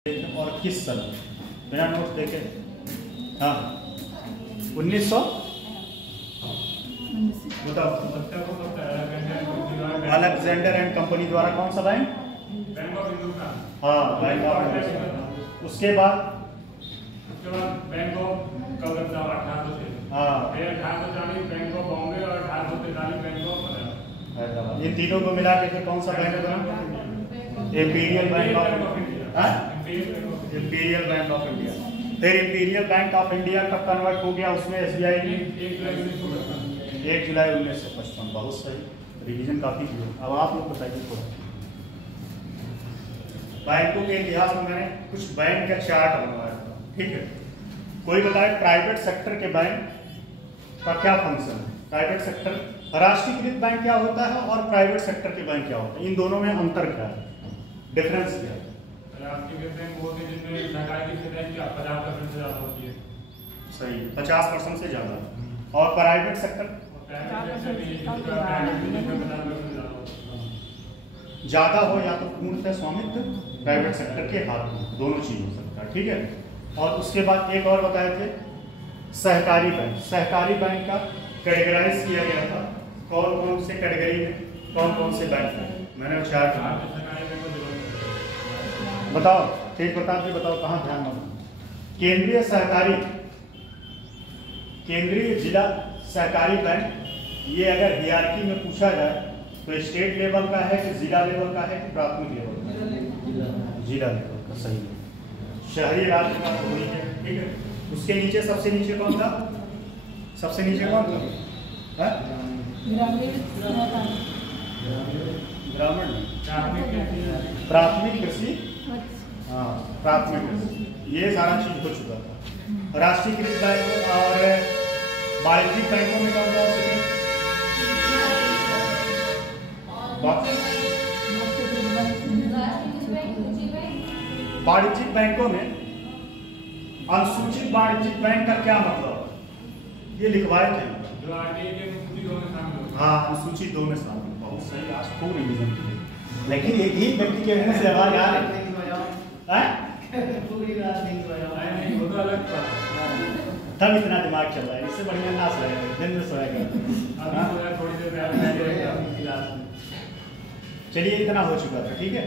और किस सन बिना नोट देखे? हाँ 1900 बताओ। अलेक्जेंडर एंड कंपनी द्वारा कौन सा बैंक? Bank of Hindustan. हाँ बैंक ऑफ हिंदुस्तान। उसके बाद बैंक ऑफ कलकत्ता 1800 से। हाँ 1840 बैंक ऑफ बॉम्बे और 1843 बैंक ऑफ हैदराबाद। इन तीनों को मिला के कौन सा बैंक बना? Imperial bank of imperial bank of India. फिर इंपीरियल बैंक ऑफ इंडिया कब कन्वर्ट हो गया उसमें एसबीआई में? 1 जुलाई 1955। बहुत सही, रिवीजन काफी किया। अब आप लोग बताइए थोड़ा बैंकों के इतिहास में। मैंने कुछ बैंक का चार्ट बनवाया था, ठीक है। कोई बताए प्राइवेट सेक्टर के बैंक का क्या फंक्शन है? प्राइवेट सेक्टर, राष्ट्रीयकृत बैंक क्या होता है और प्राइवेट सेक्टर के बैंक क्या होता है? इन दोनों में अंतर क्या है, डिफरेंस क्या है? राष्ट्रीयकृत बैंक वो है जिसमें सरकार की हिस्सेदारी 50% से ज्यादा होती है। सही, 50% से ज्यादा। और प्राइवेट सेक्टर ज्यादा हो या तो पूर्णतः स्वामित्व प्राइवेट सेक्टर के हाथ में, दोनों चीज हो सकता है, ठीक है। और उसके बाद एक और बताए थे सहकारी बैंक। सहकारी बैंक का कैटेगराइज किया गया था कौन कौन से कैटेगरी में, कौन कौन से बैंक में? मैंने चार्ट बताओ, तेज प्रताप जी बताओ कहाँ ध्यान दो। केंद्रीय सहकारी, केंद्रीय जिला सहकारी बैंक, ये अगर हियरार्की में पूछा जाए तो स्टेट लेवल का है कि जिला लेवल का है कि प्राथमिक लेवल का? जिला लेवल का, सही है। शहरी राज्य का तो वही है, ठीक है। उसके नीचे सबसे नीचे कौन था? सबसे नीचे कौन था? ग्रामीण प्राथमिक कृषि, हाँ प्राथमिक कृषि, ये सारा चीज हो चुका था। राष्ट्रीयकृत बैंक और वाणिज्यिक बैंकों में कौन कौन से थे? वाणिज्यिक बैंकों में अनुसूचित वाणिज्यिक बैंक का क्या मतलब? ये लिखवाए थे हाँ, अनुसूचित 2 में शामिल। बहुत सही, आज खूब रिवीजन किए। लेकिन एक ही व्यक्ति के मुंह से आवाज आ रही है, तब इतना दिमाग चल रहा है। इससे बढ़िया ना सोएगा, दिन में सोएगा। चलिए इतना हो चुका था, ठीक है।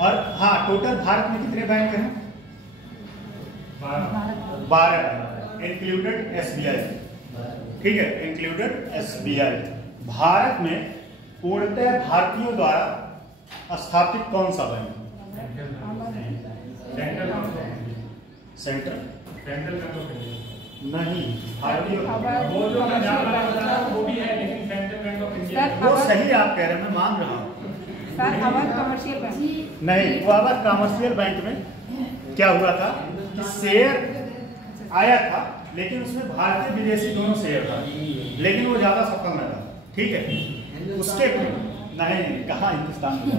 और हाँ, टोटल भारत में कितने बैंक हैं? 12 इंक्लूडेड एसबीआई, ठीक है, इंक्लूडेड एसबीआई। भारत में पूर्णतः भारतीयों द्वारा स्थापित कौन सा बैंक? सेंट्रल नहीं, भारतीय वो सही आप कह रहे हैं, मैं मान रहा हूँ। कमर्शियल बैंक नहीं, वो अवध कमर्शियल बैंक में क्या हुआ था कि शेयर आया था, लेकिन उसमें भारतीय विदेशी दोनों शेयर था, लेकिन वो ज्यादा सफल न था, ठीक है। उसके नहीं, कहाँ हिंदुस्तान में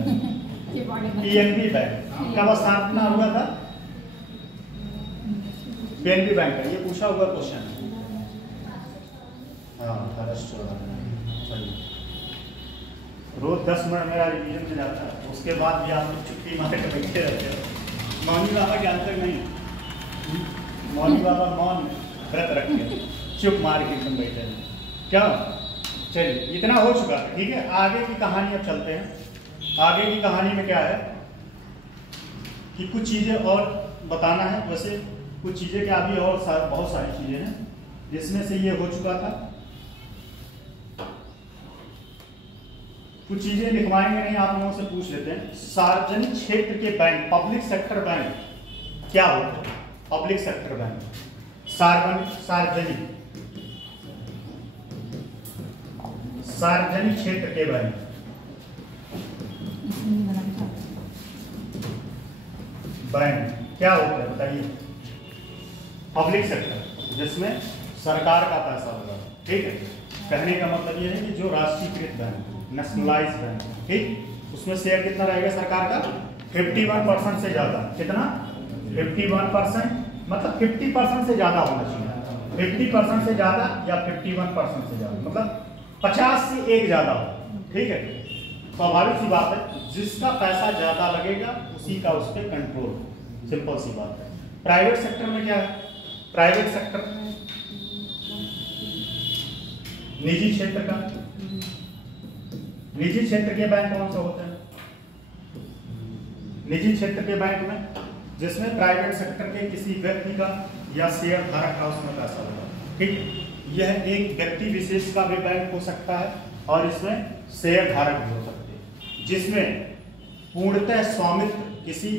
पीएनबी बैंक कब स्थापना हुआ था? पीएनबी बैंक का ये पूछा हुआ क्वेश्चन है। हाँ 1854। रोज 10 मिनट मेरा रिवीजन में जाता है, उसके बाद भी आप लोग चुप्पी मार के बैठे रहते हैं। मौनी बाबा के अंतर नहीं, मौनी बाबा मौन व्रत रखे चुप मार के एकदम बैठे हैं। क्या? चलिए इतना हो चुका है, ठीक है। आगे की कहानी अब चलते हैं। आगे की कहानी में क्या है कि कुछ चीजें और बताना है। वैसे कुछ चीजें क्या अभी और बहुत सारी चीजें हैं, जिसमें से ये हो चुका था। कुछ चीजें लिखवाएंगे नहीं, आप लोगों से पूछ लेते हैं। सार्वजनिक क्षेत्र के बैंक, पब्लिक सेक्टर बैंक क्या होते हैं? पब्लिक सेक्टर बैंक सार्वजनिक क्षेत्र के बैंक क्या होता है बताइए? पब्लिक सेक्टर जिसमें सरकार का पैसा होगा, ठीक है। कहने का मतलब ये है कि जो राष्ट्रीयकृत बैंक, नेशनलाइज बैंक, ठीक, उसमें शेयर कितना रहेगा सरकार का? 51% से ज्यादा। कितना? 51%, मतलब 50% से ज्यादा होना चाहिए। 50% से ज्यादा या 51% से ज्यादा, मतलब 50 से 1 ज्यादा हो, ठीक है। स्वाभाविक सी बात है, जिसका पैसा ज्यादा लगेगा उसी का उस पर कंट्रोल, सिंपल सी बात है। प्राइवेट सेक्टर में क्या है? प्राइवेट सेक्टर निजी क्षेत्र का, निजी क्षेत्र के बैंक कौन से होते हैं? निजी क्षेत्र के बैंक में जिसमें प्राइवेट सेक्टर के किसी व्यक्ति का या शेयर धारक का उसमें पैसा होगा, ठीक। यह एक व्यक्ति विशेष का भी बैंक हो सकता है और इसमें शेयर धारक भी हो सकते हैं, जिसमें पूर्णतः स्वामित्व किसी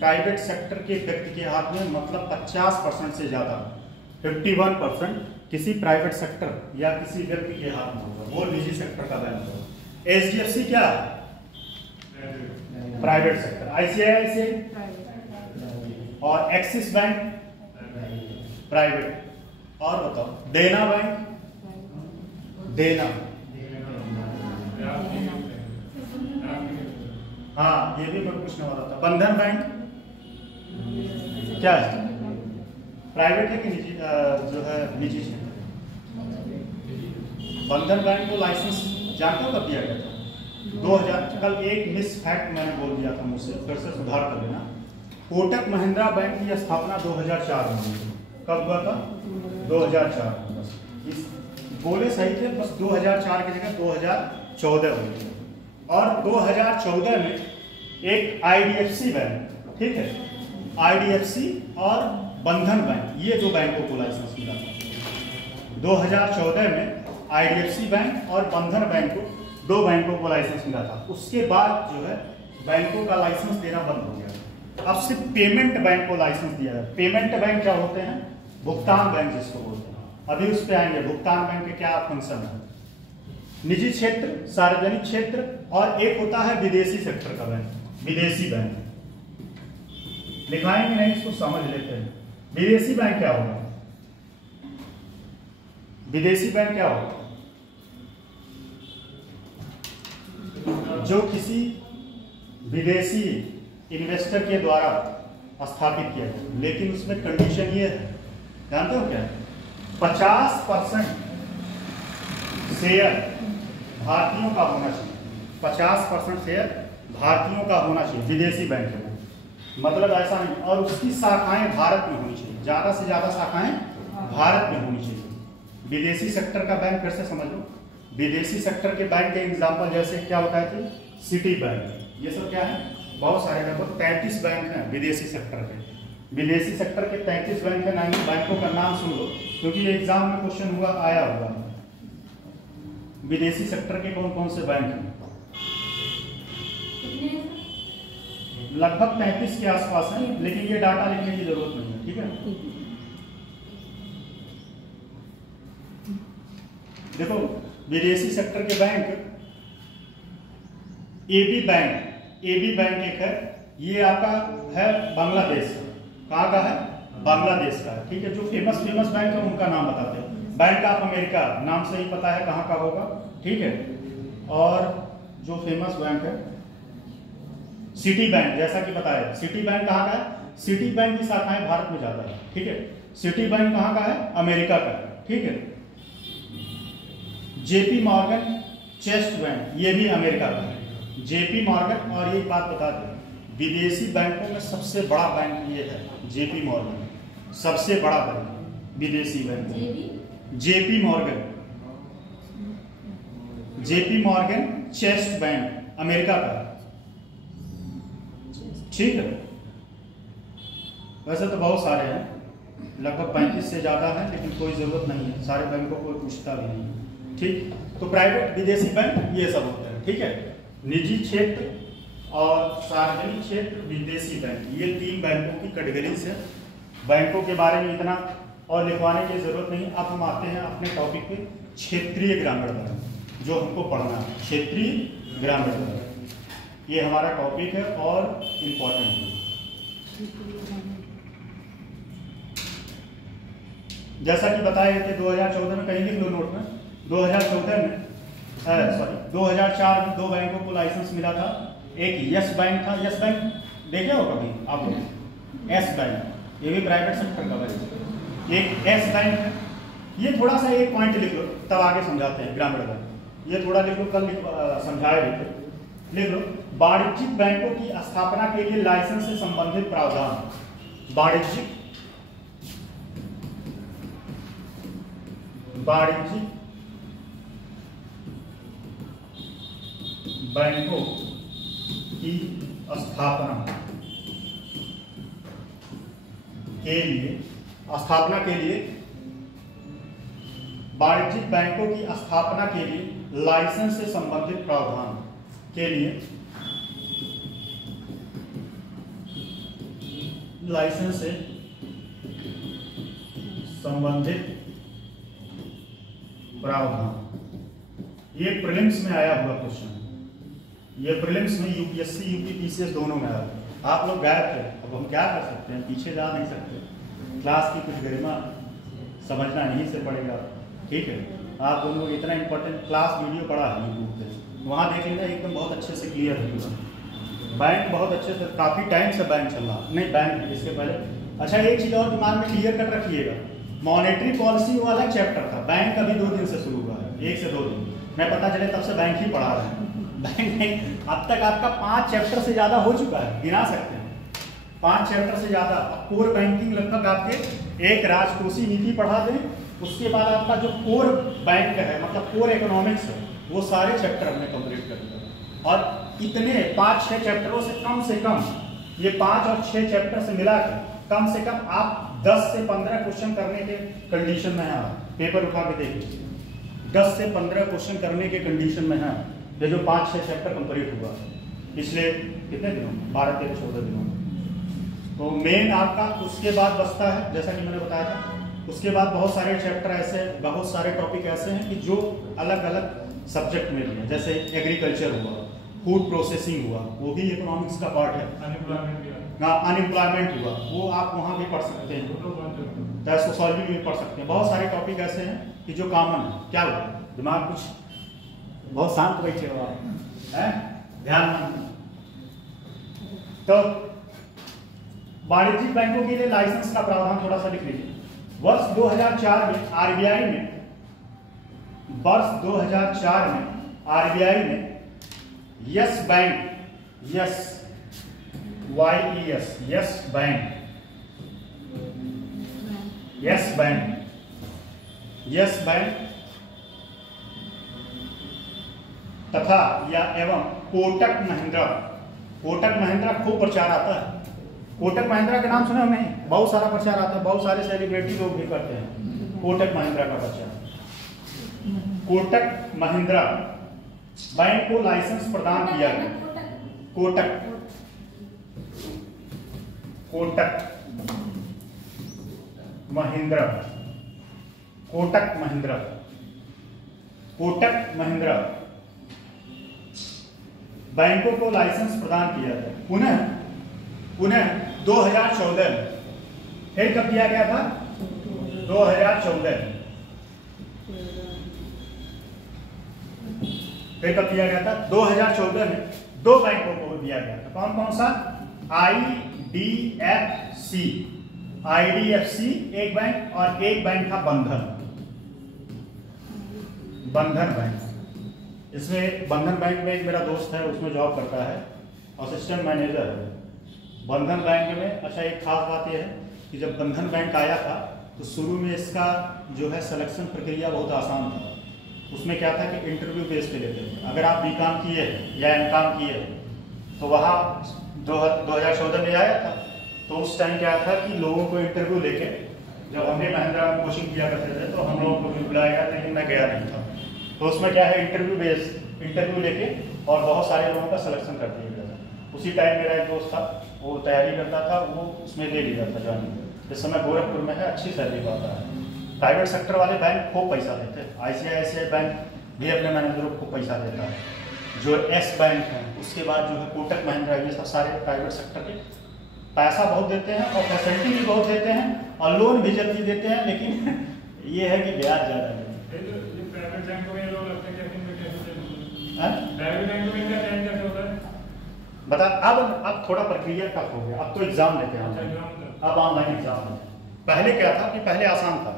प्राइवेट सेक्टर के व्यक्ति के हाथ में, मतलब 50% से ज्यादा 51% किसी प्राइवेट सेक्टर या किसी व्यक्ति के हाथ में होगा, वो निजी सेक्टर का बैंक होगा। एचडीएफसी क्या है? Private sector. आईसीआईसीआई और एक्सिस बैंक प्राइवेट। और बताओ देना बैंक, देना, हाँ ये भी मैं पूछने वाला था। बंधन बैंक क्या है? प्राइवेट है कि निजी? जो है निजी क्षेत्र। बंधन बैंक को लाइसेंस जानते हो कब दिया गया था? 2000। कल एक मिस फैक्ट मैंने बोल दिया था, मुझसे फिर से सुधार कर लेना। कोटक महिंद्रा बैंक की स्थापना 2004 में हुई। कब हुआ था? 2004 में। बस इस बोले सही थे, बस 2004 की जगह 2014 हुई थी। और 2014 में एक आईडीएफसी बैंक, ठीक है, आईडीएफसी और बंधन बैंक, ये दो बैंकों को लाइसेंस मिला था 2014 में। आईडीएफसी बैंक और बंधन बैंक को, दो बैंकों को लाइसेंस मिला था। उसके बाद जो है बैंकों का लाइसेंस देना बंद हो गया। अब सिर्फ पेमेंट बैंक को लाइसेंस दिया है। पेमेंट बैंक क्या होते हैं? भुगतान बैंक जिसको बोलते हैं। अभी उस पर आएंगे, भुगतान बैंक के क्या फंक्शन है। निजी क्षेत्र, सार्वजनिक क्षेत्र, और एक होता है विदेशी सेक्टर का बैंक, विदेशी बैंक। दिखाएंगे नहीं, इसको समझ लेते हैं। विदेशी बैंक क्या होगा? विदेशी बैंक क्या होगा? जो किसी विदेशी इन्वेस्टर के द्वारा स्थापित किया जाए, लेकिन उसमें कंडीशन ये है, जानते हो क्या? 50% शेयर भारतीयों का होना चाहिए। 50% शेयर भारतीयों का होना चाहिए विदेशी बैंक में। मतलब ऐसा नहीं, और उसकी शाखाएं भारत में होनी चाहिए, ज्यादा से ज्यादा शाखाएं भारत में होनी चाहिए। विदेशी सेक्टर का बैंक फिर से समझ लो। विदेशी सेक्टर के बैंक के एग्जांपल जैसे क्या बताए थे? सिटी बैंक, ये सब क्या है? बहुत सारे, लगभग 33 बैंक हैं विदेशी सेक्टर के। विदेशी सेक्टर के 33 बैंक है। नाम बैंकों का नाम सुन लो, क्योंकि एग्जाम में क्वेश्चन हुआ आया हुआ। विदेशी सेक्टर के कौन कौन से बैंक हैं? लगभग 33 के आसपास है, लेकिन ये डाटा लिखने की जरूरत नहीं है, ठीक है। देखो विदेशी सेक्टर के bank, AB bank, AB bank एक है, ये आपका है बांग्लादेश का। कहाँ का है? बांग्लादेश का है, ठीक है। जो फेमस बैंक है उनका नाम बताते हैं। बैंक ऑफ अमेरिका नाम से ही पता है कहाँ का होगा, ठीक है। और जो फेमस बैंक है सिटी बैंक, जैसा कि बताया, सिटी बैंक कहाँ का है? सिटी बैंक की शाखाएं भारत में ज्यादा है, ठीक है। सिटी बैंक कहाँ का है? अमेरिका का है, ठीक है। जेपी मॉर्गन चेस्ट बैंक, ये भी अमेरिका का है, जेपी मॉर्गन। और एक बात बता दें, विदेशी बैंकों में सबसे बड़ा बैंक ये है, जेपी मॉर्गन, सबसे बड़ा बैंक विदेशी bank. JP Morgan, JP Morgan chest bank America का, ठीक है। वैसे तो बहुत सारे हैं, लगभग 35 से ज्यादा है, लेकिन कोई जरूरत नहीं है, सारे बैंकों को पूछता भी नहीं, ठीक। तो प्राइवेट विदेशी बैंक ये सब होते हैं, ठीक है। निजी क्षेत्र और सार्वजनिक क्षेत्र विदेशी बैंक, ये 3 बैंकों की कैटेगरीज है। बैंकों के बारे में इतना और लिखवाने की जरूरत नहीं। अब हम आते हैं अपने टॉपिक पे, क्षेत्रीय ग्रामीण बैंक, जो हमको पढ़ना है। क्षेत्रीय ग्रामीण बैंक ये हमारा टॉपिक है और इम्पोर्टेंट है। जैसा कि बताए थे 2014 में, कहीं लिख लो नोट में, 2014 में 2004 में 2 बैंकों को लाइसेंस मिला था। एक यस बैंक था, यस बैंक देखे हो कभी आप लोग? एस बैंक, ये भी प्राइवेट सेक्टर का बैंक। एक एस बैंक है, ये थोड़ा सा एक पॉइंट लिख लो, तब आगे समझाते हैं ग्रामीण बैंक। ये थोड़ा लिख लो, कल समझाए थे, लिख लो। वाणिज्यिक बैंकों की स्थापना के लिए लाइसेंस से संबंधित प्रावधान, वाणिज्यिक बैंकों की स्थापना के लिए वाणिज्यिक बैंकों की स्थापना के लिए लाइसेंस से संबंधित प्रावधान के लिए लाइसेंस से संबंधित प्रावधान। ये प्रीलिम्स में आया हुआ क्वेश्चन है। ये प्रीलिम्स में यूपीएससी यूपीपीसीएस दोनों में आया। आप लोग गए थे, अब हम क्या कर सकते हैं, पीछे जा नहीं सकते। क्लास की कुछ गरिमा समझना यहीं से पड़ेगा, ठीक है। आप दोनों इतना इंपॉर्टेंट क्लास वीडियो पड़ा है यूट्यूब पे, वहाँ देख लेना, एकदम बहुत अच्छे से क्लियर होगा। बैंक बहुत अच्छे से, काफ़ी टाइम से बैंक चल रहा नहीं, बैंक इसके पहले। अच्छा, एक चीज़ और दिमाग में क्लियर कर रखिएगा, मॉनेटरी पॉलिसी वाला चैप्टर था, बैंक अभी 2 दिन से शुरू हुआ है, 1 से 2 दिन। मैं पता चले तब से बैंक ही पढ़ा रहे हैं। बैंक में अब तक आपका 5 चैप्टर से ज़्यादा हो चुका है, गिना सकते हैं 5 चैप्टर से ज़्यादा। कोर बैंकिंग लगभग आपके एक राजकोषीय नीति पढ़ा दें, उसके बाद आपका जो कोर बैंक है, मतलब कोर इकोनॉमिक्स है, वो सारे चैप्टर हमने कंप्लीट कर दिया। और इतने 5-6 चैप्टरों से कम ये 5 और 6 चैप्टर से मिलाकर कम से कम आप 10 से 15 क्वेश्चन करने के कंडीशन में है। पेपर उठा के देखिए, 10 से 15 क्वेश्चन करने के कंडीशन में है। ये जो 5-6 चैप्टर कंप्लीट हुआ पिछले कितने दिनों, 12-13-14 दिनों में। तो मेन आपका उसके बाद बचता है, जैसा कि मैंने बताया था, उसके बाद बहुत सारे चैप्टर ऐसे, बहुत सारे टॉपिक ऐसे हैं कि जो अलग अलग सब्जेक्ट में भी है। जैसे एग्रीकल्चर हुआ, फूड प्रोसेसिंग हुआ, वो भी इकोनॉमिक्स का पार्ट है। अनएम्प्लॉयमेंट हुआ, वो आप वहाँ भी पढ़ सकते हैं, चाहे सोशोलॉजी में पढ़ सकते हैं। बहुत सारे टॉपिक ऐसे हैं कि जो कॉमन है। क्या हुआ, दिमाग कुछ बहुत शांत बैठे हो आप, ध्यान। तो वाणिज्यिक बैंकों के लिए लाइसेंस का प्रावधान थोड़ा सा लिख लीजिए। वर्ष 2004 में आरबीआई ने यस बैंक, यस बैंक तथा या एवं कोटक महिंद्रा खूब प्रचार आता है। कोटक महिंद्रा के नाम सुना नहीं, बहुत सारा प्रचार आता है, बहुत सारे सेलिब्रिटी लोग भी करते हैं कोटक महिंद्रा का प्रचार। कोटक महिंद्रा बैंक को लाइसेंस प्रदान किया गया। कोटक महिंद्रा बैंकों को लाइसेंस प्रदान किया गया। पुनः 2014 में, फिर कब किया गया था, 2014 में, फिर कब किया गया था, 2014 में 2 बैंकों को दिया गया था। कौन कौन सा, आईडीएफसी एक बैंक, और एक बैंक था बंधन बैंक। इसमें बंधन बैंक में एक मेरा दोस्त है, उसमें जॉब करता है, असिस्टेंट मैनेजर है बंधन बैंक में। अच्छा, एक खास बात यह है कि जब बंधन बैंक आया था तो शुरू में इसका जो है सिलेक्शन प्रक्रिया बहुत आसान था। उसमें क्या था कि इंटरव्यू बेस पे लेते थे। अगर आप बीकॉम किए या एमकॉम किए तो वहाँ 2014 में आया था, तो उस टाइम क्या था कि लोगों को इंटरव्यू लेके, जब हमने महिंद्रा में कोचिंग किया करते थे तो हम लोगों को भी बुलाया गया, लेकिन मैं गया नहीं था। तो उसमें क्या है, इंटरव्यू लेके और बहुत सारे लोगों का सिलेक्शन कर दिया गया था। उसी टाइम मेरा एक दोस्त था, वो तैयारी करता था, वो उसमें ले लिया था ज्वाइनिंग। इस समय गोरखपुर में है, अच्छी सैलरी पाता है। प्राइवेट सेक्टर वाले बैंक खूब पैसा देते हैं, ICICI बैंक भी अपने मैनेजरों को पैसा देता है। जो एस बैंक है, उसके बाद जो है कोटक महिंद्रा, ये सब सारे प्राइवेट सेक्टर के पैसा बहुत देते हैं और फैसिलिटी भी बहुत देते हैं और लोन भी जल्दी देते हैं, लेकिन ये है कि ब्याज ज़्यादा है। बता, अब थोड़ा प्रक्रिया टफ हो गया, अब तो एग्जाम लेते हैं, अब ऑनलाइन एग्जाम लेते हैं। पहले क्या था कि पहले आसान था,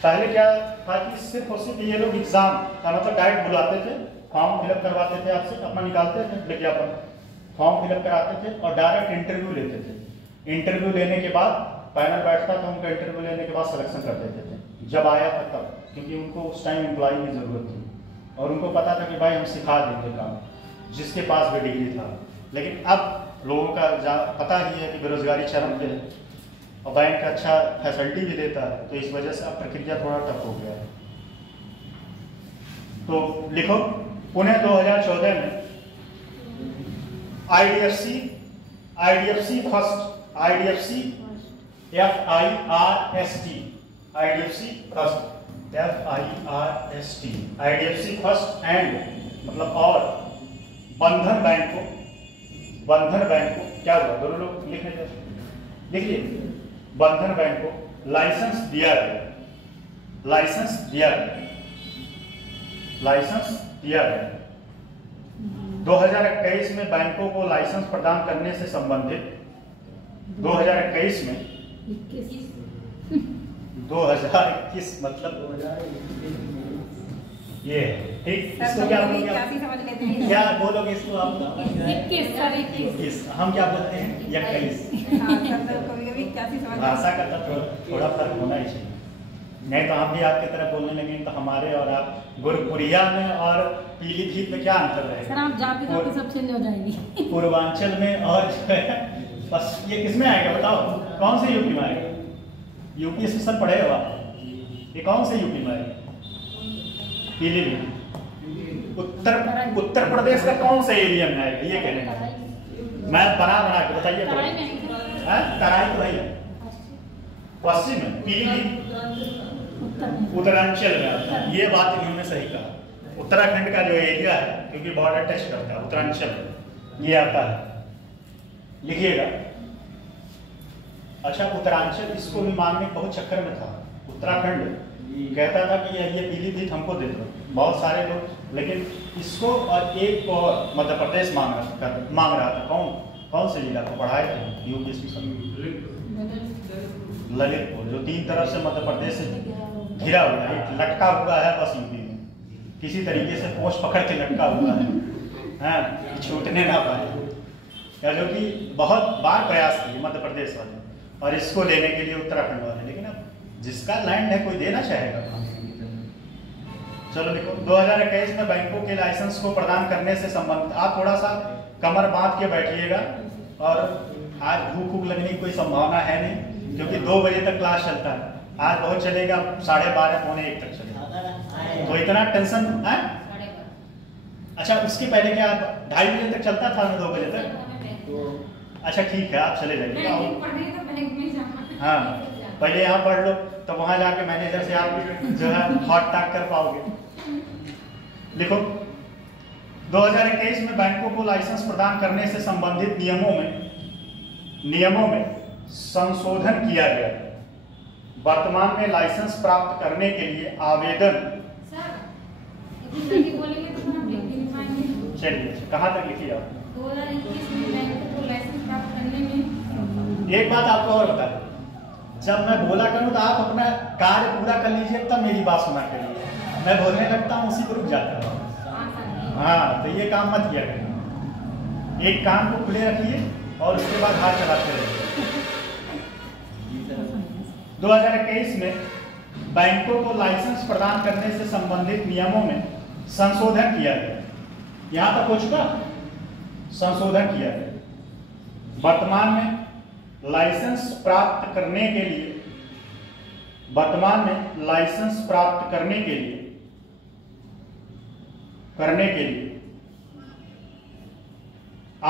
पहले क्या था कि सिर्फ और सिर्फ ये लोग एग्जाम का मतलब डायरेक्ट बुलाते थे, फॉर्म फिलअप करवाते थे, आपसे अपना निकालते थे विज्ञापन, फॉर्म फिलअप कराते थे और डायरेक्ट इंटरव्यू लेते थे। इंटरव्यू लेने के बाद पैनल बैठता था, उनका इंटरव्यू लेने के बाद सिलेक्शन कर देते थे जब आया था तब, क्योंकि उनको उस टाइम एम्प्लॉय की ज़रूरत थी और उनको पता था कि भाई हम सिखा देंगे काम, जिसके पास भी डिग्री था। लेकिन अब लोगों का पता ही है कि बेरोजगारी चरम पे है और बैंक अच्छा फैसिलिटी भी देता है, तो इस वजह से अब प्रक्रिया थोड़ा टफ हो गया है। तो लिखो, पुणे 2014 में IDFC first, IDFC FIRST, IDFC first and मतलब और बंधन बैंक को क्या हुआ, दोनों लोग लिख लिए, बंधन बैंक को लाइसेंस दिया गया, लाइसेंस दिया गया। 2021 में बैंकों को लाइसेंस प्रदान करने से संबंधित 2021 में 2021 मतलब ये ठीक, इसको क्या बोलोगे, क्या बोलोगे इसको आप? 21 हम क्या बोलते हैं 21। भाषा का तो थोड़ा फर्क होना ही चाहिए, नहीं तो हम भी आपकी तरह बोलने लगे तो हमारे और आप गुरपुरिया में और पीलीभीत में क्या अंतर रहेगा? सर आप जाते जाते सब चेंज हो जाएगी। पूर्वांचल में और जो है बस ये किसमें आएगा बताओ, कौन से यूपी में आएगा? यूपी से सब पढ़े हो आप, ये कौन से यूपी में आएगा? पीलीभीत। उत्तर प्रदेश का कौन से एरिया में आएगा ये कहने का मैं बना के बताइए। तराई तो है पश्चिम में, पीलीभीत उत्तरांचल में आता है। ये बात इन्होंने सही कहा, उत्तराखंड का जो एरिया है क्योंकि बॉर्डर टच करता है उत्तरांचल ये आता है, लिखिएगा। अच्छा उत्तरांचल इसको भी मानने बहुत चक्कर में था, उत्तराखंड कहता था कि ये पीलीभीत हमको दे दो, बहुत सारे लोग, लेकिन इसको और एक को और मध्य प्रदेश मांग रहा था। कौन से जिला को पढ़ाए थे यूपी ललितपुर, जो 3 तरफ से मध्य प्रदेश से घिरा हुआ है, लटका हुआ है बस यूपी में, किसी तरीके से पोंछ पकड़ के लटका हुआ है, हाँ, छूटने ना पाए, जो कि बहुत बार प्रयास किए मध्य प्रदेश वाले और इसको लेने के लिए उत्तराखंड वाले, लेकिन अब जिसका लैंड है कोई देना चाहेगा। चलो देखो 2021 में बैंकों के लाइसेंस को प्रदान करने से संबंधित, आप थोड़ा सा कमर बांध के बैठिएगा और आज भूख लगने की कोई संभावना है नहीं क्योंकि 2 बजे तक क्लास चलता है, आज बहुत चलेगा 12:30 पौने 1 तक चलेगा, तो इतना टेंशन है। अच्छा उसके पहले क्या 2:30 बजे तक चलता था ना, 2 बजे तक? अच्छा ठीक है आप चले जाइएगा, हाँ पहले यहाँ पढ़ लो तो वहां जाके मैनेजर से आप जो है हॉट टॉक कर पाओगे। लिखो 2021 में बैंकों को लाइसेंस प्रदान करने से संबंधित नियमों में संशोधन किया गया। वर्तमान में लाइसेंस प्राप्त करने के लिए आवेदन, चलिए कहाँ तक लिखिए आप? 2021 में बैंकों को लाइसेंस प्राप्त करने में। एक बात आपको और बता दूं, जब मैं बोला करूं तो आप अपना कार्य पूरा कर लीजिए तब मेरी बात सुना करिए, मैं बोलने लगता हूं उसी को रुक जाता हूं। हाँ तो ये काम मत किया करिए, एक काम को खुले रखिए और उसके बाद हाथ चलाते रहिए। 2021 में बैंकों को लाइसेंस प्रदान करने से संबंधित नियमों में संशोधन किया गया। यहां तक हो चुका, संशोधन किया गया। वर्तमान में लाइसेंस प्राप्त करने के लिए,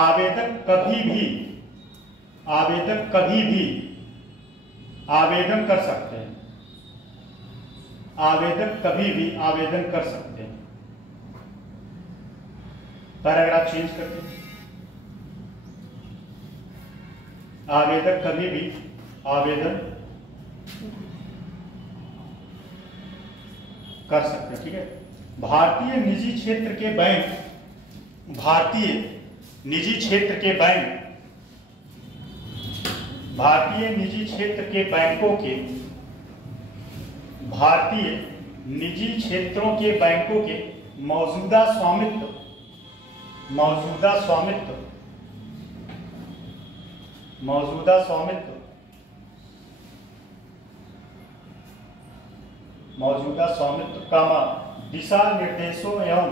आवेदक कभी भी आवेदन कर सकते हैं, आवेदक कभी भी आवेदन कर सकते हैं। पैराग्राफ चेंज करते हैं, आवेदक कभी भी आवेदन कर सकते हैं, ठीक है। भारतीय निजी क्षेत्र के बैंकों के भारतीय निजी क्षेत्रों के बैंकों के मौजूदा स्वामित्व मौजूदा स्वामित्व कामा दिशा निर्देशों एवं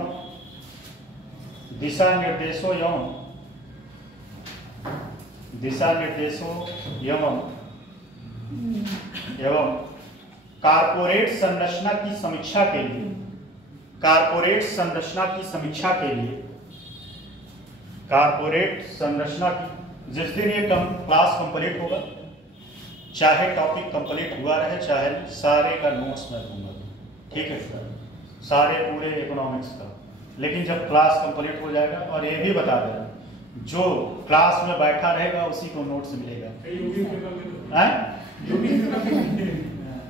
कारपोरेट संरचना की समीक्षा के लिए कारपोरेट संरचना की जिस दिन ये क्लास कंप्लीट होगा, चाहे टॉपिक कंप्लीट हुआ रहे चाहे सारे का नोट्स मैं दूंगा, ठीक है सर, सारे पूरे इकोनॉमिक्स का। लेकिन जब क्लास कंप्लीट हो जाएगा, और ये भी बता दे रहा जो क्लास में बैठा रहेगा उसी को नोट्स मिलेगा।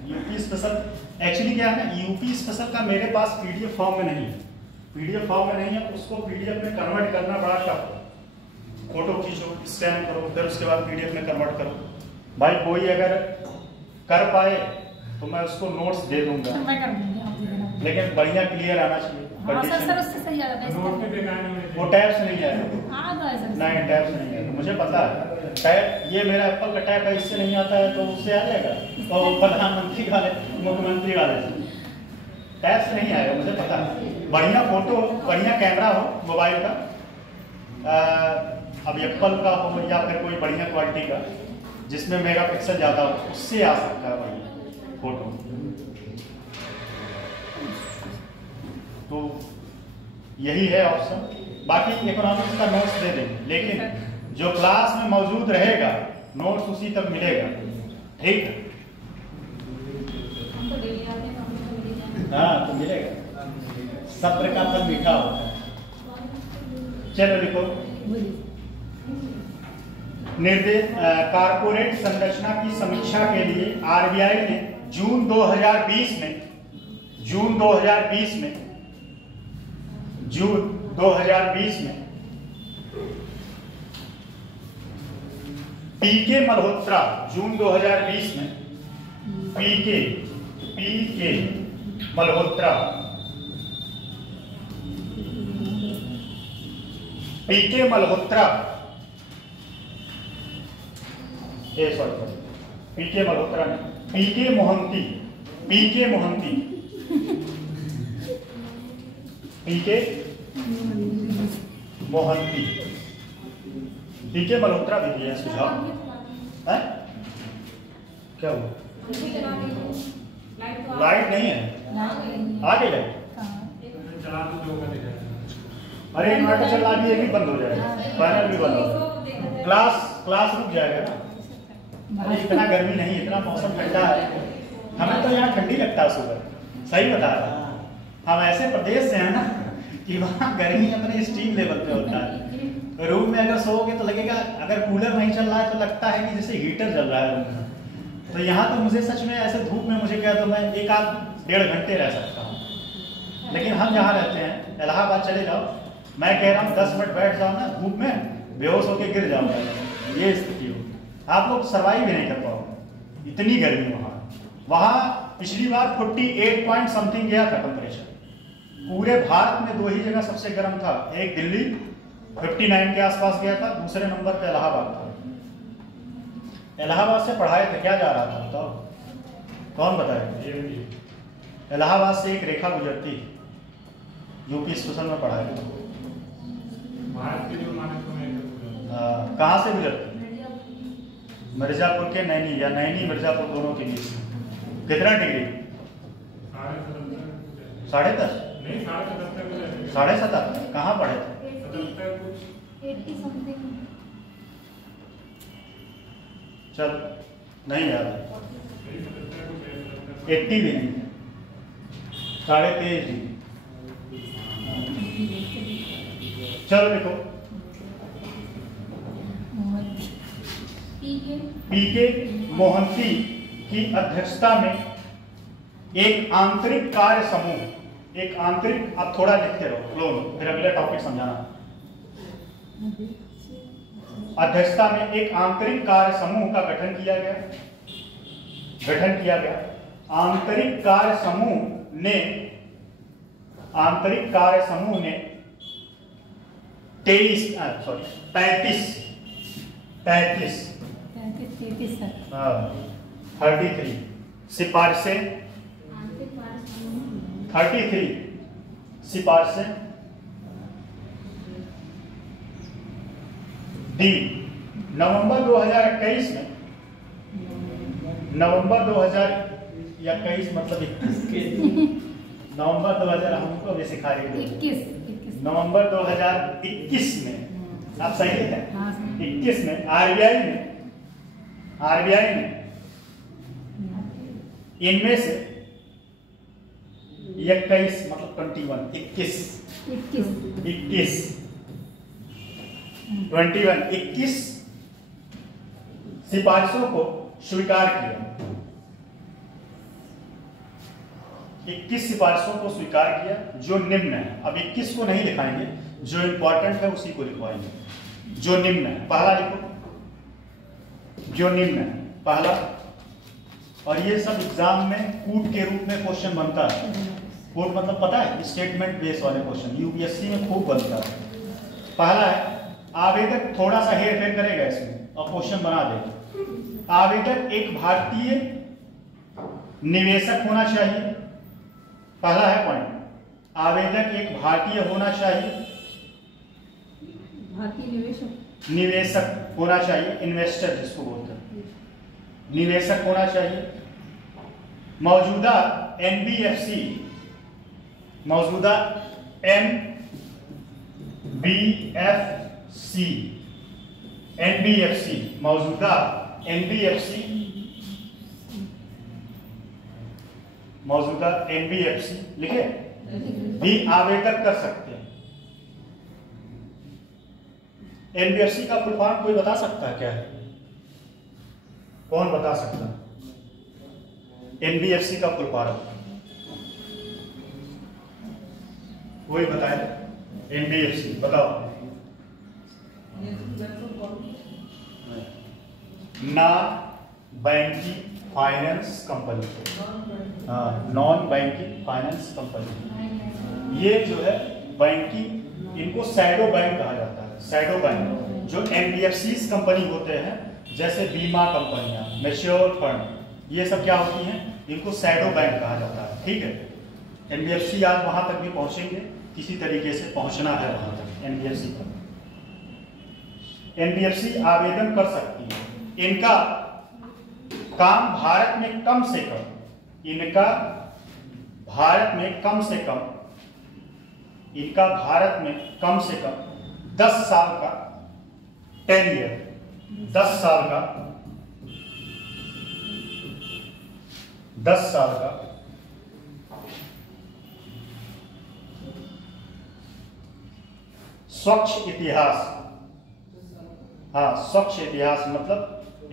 यूपी स्पेशल एक्चुअली क्या है ना, यूपी स्पेशल का मेरे पास पीडीएफ फॉर्म में नहीं है, उसको पीडीएफ में कन्वर्ट करना बड़ा टफ है। फोटो खींचो, स्कैन करो, फिर उसके बाद पीडीएफ में कन्वर्ट करो। भाई कोई अगर कर पाए तो मैं उसको नोट्स दे दूंगा, लेकिन बढ़िया क्लियर आना चाहिए। सर उससे सही आ जाता है, वो टैब से नहीं आएगा, नहीं टैब से नहीं आएगा, मुझे पता है। टैब ये मेरा एप्पल का टैब है, इससे नहीं आता है तो उससे आ जाएगा, तो प्रधानमंत्री वाले मुख्यमंत्री वाले से टैब से नहीं आएगा, मुझे पता है। बढ़िया फोटो, बढ़िया कैमरा हो मोबाइल का, अब एप्पल का हो या फिर कोई बढ़िया क्वालिटी का जिसमें मेगापिक्सल ज़्यादा हो, उससे आ सकता है बढ़िया फोटो। तो यही है ऑप्शन। बाकी इकोनॉमिक्स का नोट्स दे देंगे, लेकिन जो क्लास में मौजूद रहेगा नोट्स उसी तक मिलेगा, ठीक है? हाँ तो मिलेगा, सब्र का फल मीठा होता है। चलो लिखो, कारपोरेट संरचना की समीक्षा के लिए आरबीआई ने जून 2020 में पीके मल्होत्रा, जून 2020 में पीके मल्होत्रा पीके मल्होत्रा ने पीके मोहंती मल्होत्रा भी दिया सुझाव है। क्या हुआ? लाइट नहीं है, आ गई लाइट। अरे इन्वर्टर चला भी, ये भी बंद हो जाएगा, पैनल भी बंद हो जाएगा, क्लास रुक जाएगा ना। अरे इतना गर्मी नहीं, इतना मौसम ठंडा है, हमें तो यहाँ ठंडी लगता है सुबह, सही बता रहा। हम ऐसे प्रदेश से हैं ना कि वहाँ गर्मी अपने स्टीम लेवल पे होता है। रूम में अगर सोओगे तो लगेगा, अगर कूलर नहीं चल रहा है तो लगता है कि जैसे हीटर चल रहा है रूम में। तो यहाँ तो मुझे सच में ऐसे धूप में मुझे क्या, तो मैं 1-1.5 घंटे रह सकता हूँ। लेकिन हम जहाँ रहते हैं, इलाहाबाद चले जाओ, मैं कह रहा हूँ 10 मिनट बैठ जाओ ना धूप में, बेहोश होकर गिर जाऊंगा, ये स्थिति हो। आप लोग सर्वाइव भी नहीं कर पाओगे, इतनी गर्मी वहाँ पिछली बार 48 पॉइंट समथिंग गया था टेम्परेचर। पूरे भारत में 2 ही जगह सबसे गर्म था, एक दिल्ली 59 के आसपास गया था, दूसरे नंबर पे इलाहाबाद था। इलाहाबाद से पढ़ाए थे, क्या जा रहा था बताओ, कौन बताएगा? इलाहाबाद से एक रेखा गुजरती, यूपी स्पेशल में पढ़ाए थे। कहाँ से गुजरती? मिर्जापुर के नैनी, या नैनी मिर्जापुर दोनों के बीच। कितना डिग्री? 10.5? 7.5? कहाँ पढ़े थे? चल नहीं याद, 80 भी नहीं, 23.5 डिग्री। चलो देखो, पीके मोहंती की अध्यक्षता में एक आंतरिक कार्य समूह, आप थोड़ा लिखते रहो फ्लो में, फिर अगला टॉपिक समझाना। अध्यक्षता में एक आंतरिक कार्य समूह का गठन किया गया। आंतरिक कार्य समूह ने 33 सिफारिशें 33 सिफारिशें। डी, नवंबर 2021 में, नवंबर 2021 मतलब 21, नवंबर 2000 हमको भी सिखा रही है 21 नवंबर 2021 में, आप सही है, हाँ, सही। 21 में आरबीआई ने इनमें से 21 मतलब 21 सिफारिशों को स्वीकार किया। 21 सिफारिशों को स्वीकार किया जो निम्न है। अब 21 को नहीं लिखाएंगे, जो इंपॉर्टेंट है उसी को लिखवाएंगे। जो निम्न है, पहला लिखो, जो निम्न है पहला। और ये सब एग्जाम में कूट के रूप में क्वेश्चन बनता है। कूट मतलब पता है, स्टेटमेंट बेस वाले क्वेश्चन यूपीएससी में खूब बनता है। पहला है, आवेदक थोड़ा सा हेर फेर करेगा इसमें और क्वेश्चन बना देगा। आवेदक एक भारतीय निवेशक होना चाहिए। पहला है पॉइंट, आवेदक एक भारतीय होना चाहिए, भारतीय निवेशक होना चाहिए, इन्वेस्टर जिसको बोलते हैं, निवेशक होना चाहिए। मौजूदा एनबीएफसी, मौजूदा एनबीएफसी, मौजूदा एनबीएफसी, मौजूदा एनबीएफसी लिखे भी आवेदन कर सकते हैं। एनबीएफसी का फुल फॉर्म कोई बता सकता है क्या है? कौन बता सकता है एनबीएफसी का फुल फॉर्म? कोई बताए? एनबीएफसी बताओ। Non banking finance company, non banking finance company. ये जो है बैंकिंग, इनको शैडो बैंक कहा जाता है। शैडो बैंक जो एनबीएफसी कंपनी होते हैं, जैसे बीमा कंपनियां, मैच्योर फंड, ये सब क्या होती हैं, इनको शैडो बैंक कहा जाता है। ठीक है, एनबीएफसी आज वहां तक भी पहुंचेंगे, किसी तरीके से पहुंचना है वहां तक एनबीएफसी पर। एनबीएफसी आवेदन कर सकती है। इनका काम भारत में कम से कम, इनका भारत में कम से कम, इनका भारत में कम से कम 10 साल का 10 ईयर, 10 साल का 10 साल का स्वच्छ इतिहास। हाँ, स्वच्छ इतिहास मतलब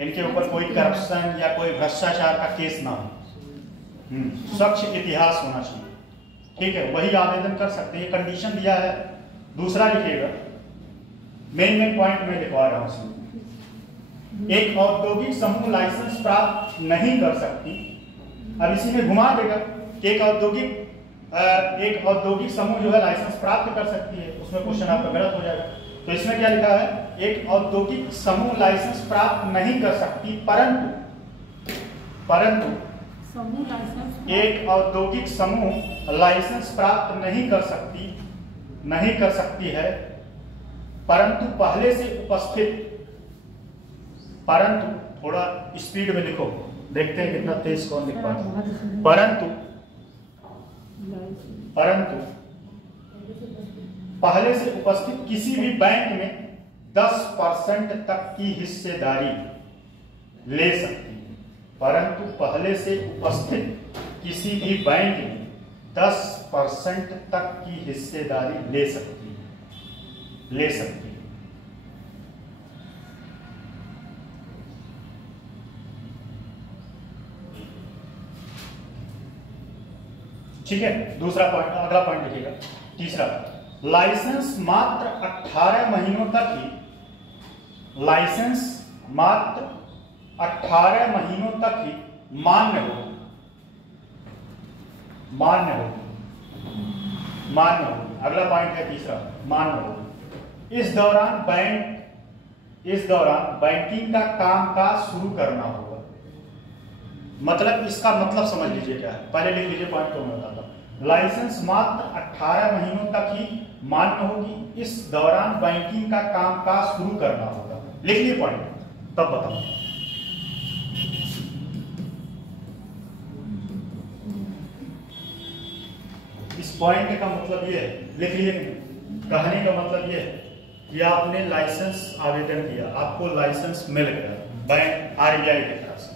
इनके ऊपर कोई करप्शन या कोई भ्रष्टाचार का केस ना हो। स्वच्छ इतिहास होना चाहिए। ठीक है, वही आवेदन कर सकते हैं, कंडीशन दिया है। दूसरा लिखिएगा, मेन पॉइंट में लिखवा रहा हूं उसमें। एक औद्योगिक समूह लाइसेंस प्राप्त नहीं कर सकती। अब इसी में घुमा देगा कि एक औद्योगिक समूह जो है लाइसेंस प्राप्त कर सकती है, उसमें क्वेश्चन आपका गलत हो जाएगा। तो इसमें क्या लिखा है, एक औद्योगिक समूह लाइसेंस प्राप्त नहीं कर सकती, परंतु एक औद्योगिक समूह लाइसेंस प्राप्त नहीं कर सकती है, परंतु पहले से उपस्थित, परंतु थोड़ा स्पीड में लिखो, देखते हैं कितना तेज कौन लिख पाता है। परंतु पहले से उपस्थित किसी भी बैंक में 10% तक की हिस्सेदारी ले सकती है। परंतु पहले से उपस्थित किसी भी बैंक में 10% तक की हिस्सेदारी ले सकती है। ठीक है, दूसरा पॉइंट, अगला पॉइंट लिखिएगा। तीसरा, लाइसेंस मात्र 18 महीनों तक ही, लाइसेंस मात्र 18 महीनों तक ही मान्य होगी। अगला पॉइंट है तीसरा, मान्य होगी। इस दौरान बैंकिंग का कामकाज शुरू करना होगा। मतलब इसका मतलब समझ लीजिए क्या है, पहले लिख लीजिए पॉइंट को मैं बताता हूं। लाइसेंस मात्र 18 महीनों तक ही मान्य होगी। इस दौरान बैंकिंग का कामकाज शुरू करना होगा। लिख लिए पॉइंट, तब बताओ। इस पॉइंट का मतलब ये है, लिख लिए, कहने का मतलब ये है कि आपने लाइसेंस आवेदन किया, आपको लाइसेंस मिल गया बैंक आरबीआई की तरफ से।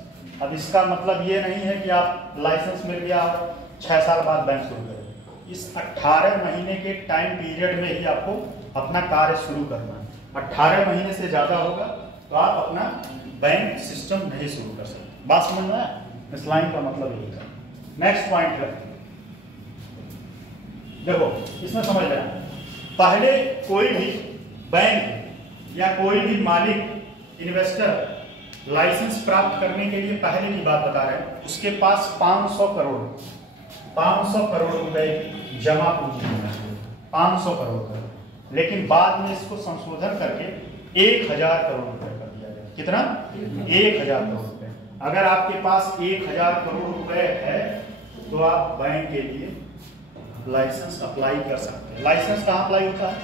अब इसका मतलब ये नहीं है कि आप लाइसेंस मिल गया और 6 साल बाद बैंक शुरू करें। इस 18 महीने के टाइम पीरियड में ही आपको अपना कार्य शुरू करना है। 18 महीने से ज्यादा होगा तो आप अपना बैंक सिस्टम नहीं शुरू कर सकते। बात समझ में आया? इस लाइन का मतलब यही था। नेक्स्ट पॉइंट है, देखो इसमें समझ लेना, पहले कोई भी बैंक या कोई भी मालिक इन्वेस्टर लाइसेंस प्राप्त करने के लिए पहले की बात बता रहे हैं, उसके पास 500 करोड़ रुपए जमा पूंजी होना चाहिए, 500 करोड़ का। लेकिन बाद में इसको संशोधन करके 1000 करोड़ रुपए कर दिया गया। कितना? 1000 करोड़ रुपए। अगर आपके पास 1000 करोड़ रुपए है तो आप बैंक के लिए लाइसेंस अप्लाई कर सकते हैं। लाइसेंस कहाँ अप्लाई होता है?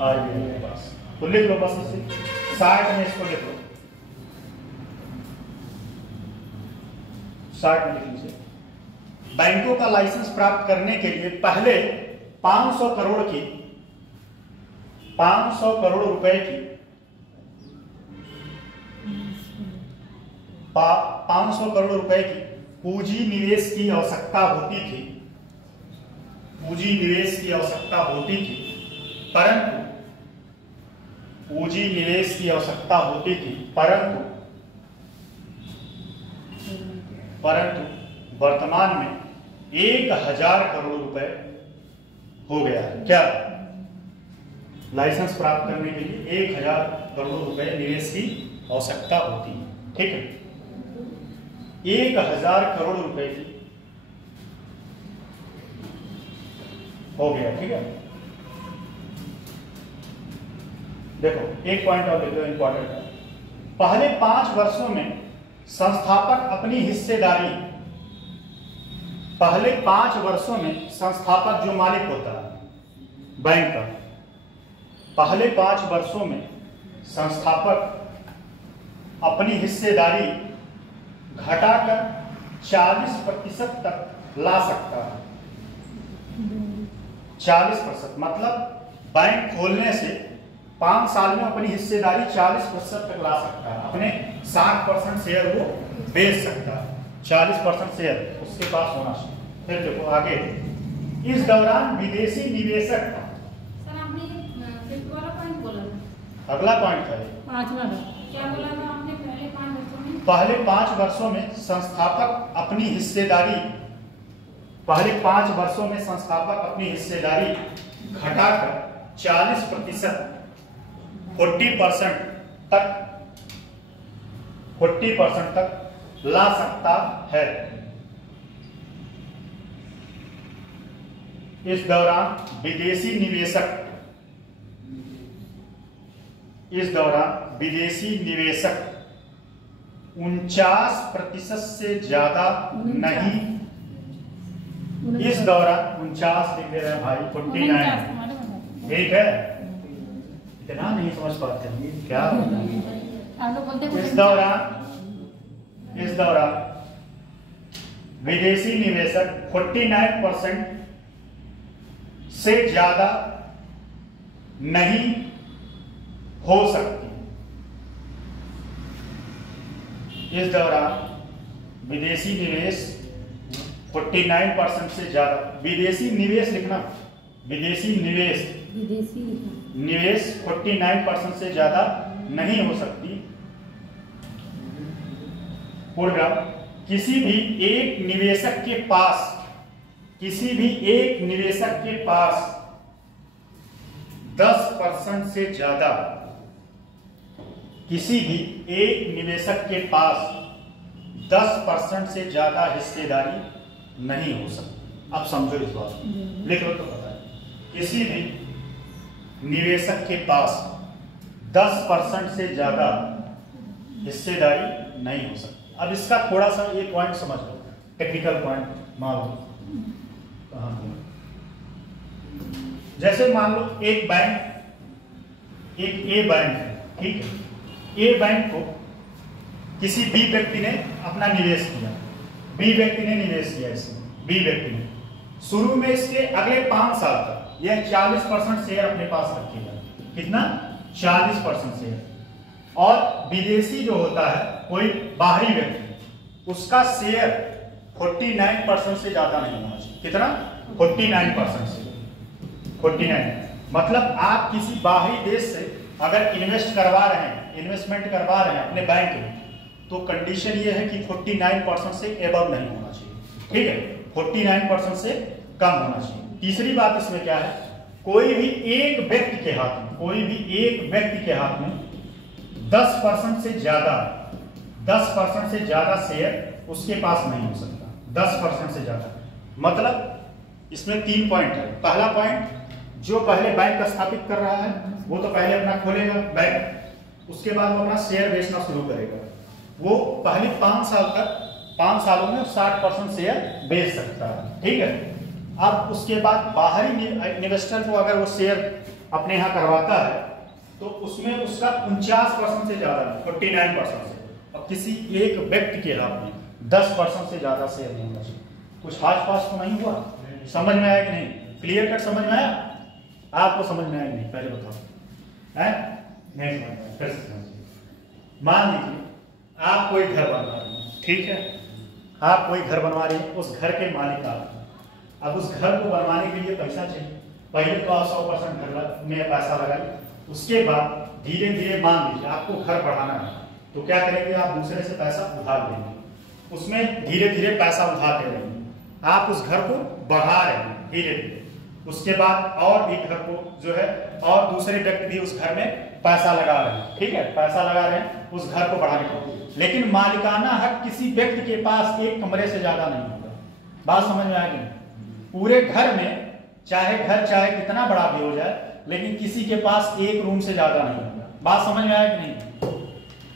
आरबीआई के पास। तो लिख लो बस इसे, 60 में इसको लिख लो, 60 में लिख लीजिए। बैंकों का लाइसेंस प्राप्त करने के लिए पहले 500 करोड़ रुपए की 500 करोड़ रुपए की पूंजी निवेश की आवश्यकता होती थी, परंतु वर्तमान में 1000 करोड़ रुपए हो गया है। क्या? लाइसेंस प्राप्त करने के लिए 1000 करोड़ रुपए निवेश की आवश्यकता होती है। ठीक है, 1000 करोड़ रुपए की हो गया। ठीक है, देखो एक पॉइंट और देखो इंपॉर्टेंट है। पहले 5 वर्षों में संस्थापक अपनी हिस्सेदारी, पहले 5 वर्षों में संस्थापक जो मालिक होता है बैंक का, पहले 5 वर्षों में संस्थापक अपनी हिस्सेदारी घटाकर 40% तक ला सकता है। 40% मतलब बैंक खोलने से 5 साल में अपनी हिस्सेदारी 40% तक ला सकता है। अपने 60% शेयर वो बेच सकता है, 40% शेयर उसके पास होना चाहिए। फिर देखो आगे, इस दौरान विदेशी निवेशक, सर आपने फिफ्थ वाला पॉइंट बोला था, अगला पॉइंट था ये, पांचवा क्या बोला था आपने? पहले 5 वर्षों में, पहले 5 वर्षों में संस्थापक अपनी हिस्सेदारी, पहले 5 वर्षों में संस्थापक अपनी हिस्सेदारी घटाकर 40% 40% तक ला सकता है। इस दौरान विदेशी निवेशक 49% से ज्यादा नहीं, इस दौरान 49 लिख दे रहे हैं भाई, 49। ठीक है, इतना नहीं समझ पाते ये क्या होता है। इस दौरान विदेशी निवेशक 49% से ज्यादा नहीं हो सकती। इस दौरान विदेशी निवेश 49% से ज्यादा, विदेशी निवेश लिखना, विदेशी निवेश 49% से ज्यादा नहीं हो सकती। किसी भी एक निवेशक के पास 10% से ज्यादा, किसी भी एक निवेशक के पास 10% से ज्यादा हिस्सेदारी नहीं हो सकती। अब समझो इस बात को, लिख लो तो पता है, किसी भी निवेशक के पास 10% से ज्यादा हिस्सेदारी नहीं हो सकती। अब इसका थोड़ा सा एक पॉइंट समझ लो, टेक्निकल पॉइंट मान लो, जैसे मान लो एक ए बैंक है, ठीक है। ए बैंक को किसी बी व्यक्ति ने अपना निवेश किया, बी व्यक्ति ने निवेश किया इसमें, बी व्यक्ति ने शुरू में इसके अगले 5 साल तक यह 40% शेयर अपने पास रखेगा। कितना? 40% शेयर। और विदेशी जो होता है कोई बाहरी व्यक्ति, उसका शेयर 49% से ज्यादा नहीं होना चाहिए। कितना? 49% से। 49 मतलब आप किसी बाहरी देश से अगर इन्वेस्टमेंट करवा रहे हैं अपने बैंक में, तो कंडीशन ये है कि 49% से एबव नहीं होना चाहिए, ठीक है। 49% से कम होना चाहिए। तीसरी बात इसमें क्या है, कोई भी एक व्यक्ति के हाथ में 10% से ज्यादा शेयर उसके पास नहीं हो सकता। 10% से ज्यादा मतलब इसमें 3 पॉइंट है। पहला पॉइंट, जो पहले बैंक स्थापित कर रहा है वो तो पहले अपना खोलेगा बैंक, उसके बाद वो अपना शेयर बेचना शुरू करेगा। वो पहले 5 सालों में 60% शेयर बेच सकता है, ठीक है। अब उसके बाद बाहरी इन्वेस्टर को अगर वो शेयर अपने यहाँ करवाता है तो उसमें उसका 49% से ज्यादा, 49% से, और किसी एक व्यक्ति के हाथ में 10% से ज्यादा शेयर नहीं होना चाहिए। कुछ हाथ पास तो नहीं हुआ? समझ में आया कि नहीं? क्लियर कट समझ में आया? आपको समझ में आया नहीं? पहले बताओ। है नहीं समझ में? फिर से समझिए। मान लीजिए आप कोई घर बनवा रहे हैं, ठीक है। आप कोई घर बनवा रहे हैं, उस घर के मालिक आप। अब उस घर को बनवाने के लिए पैसा चाहिए। पहले तो आप 100% घर में पैसा लगाइए, उसके बाद धीरे धीरे मान लीजिए आपको घर बढ़ाना है, तो क्या करेंगे, आप दूसरे से पैसा उधार लेंगे, उसमें धीरे धीरे पैसा उधार ले रहेंगे, आप उस घर को बढ़ा रहे हैं धीरे धीरे। उसके बाद और भी घर को जो है और दूसरे व्यक्ति भी उस घर में पैसा लगा रहे हैं, ठीक है, पैसा लगा रहे हैं उस घर को बढ़ाने के लिए। लेकिन मालिकाना हक किसी व्यक्ति के पास एक कमरे से ज्यादा नहीं होगा। बात समझ में आएगी? पूरे घर में चाहे कितना बड़ा भी हो जाए, लेकिन किसी के पास एक रूम से ज्यादा नहीं होगा। बात समझ में आया कि नहीं?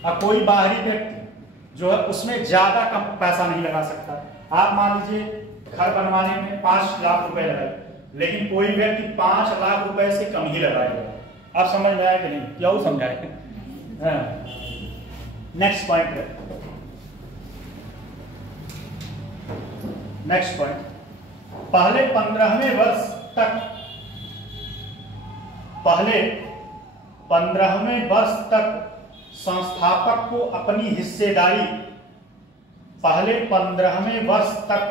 अब कोई बाहरी व्यक्ति जो है उसमें ज्यादा कम पैसा नहीं लगा सकता। आप मान लीजिए घर बनवाने में 5 लाख रुपए लगाए, लेकिन कोई व्यक्ति 5 लाख रुपए से कम ही लगाएगा। आप समझ में आया कि नहीं? क्या समझाए? नेक्स्ट पॉइंट है, नेक्स्ट पॉइंट, पहले 15वें वर्ष तक संस्थापक को अपनी हिस्सेदारी, पहले 15वें वर्ष तक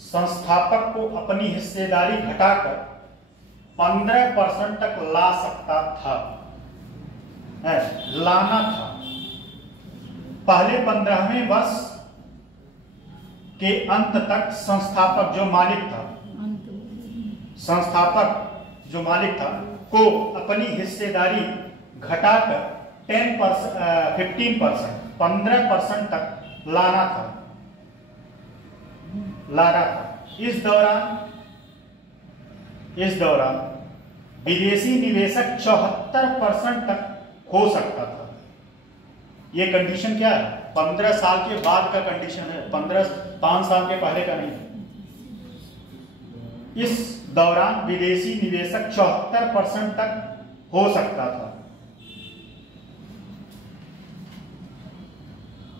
संस्थापक को अपनी हिस्सेदारी घटाकर 15% तक ला सकता था, लाना था। पहले 15वें वर्ष के अंत तक संस्थापक जो मालिक था को अपनी हिस्सेदारी घटाकर 15% तक लाना था। इस दौरान विदेशी निवेशक 74% तक हो सकता था। ये कंडीशन क्या है? 15 साल के बाद का कंडीशन है, 5 साल के पहले का नहीं। इस दौरान विदेशी निवेशक 74% तक हो सकता था।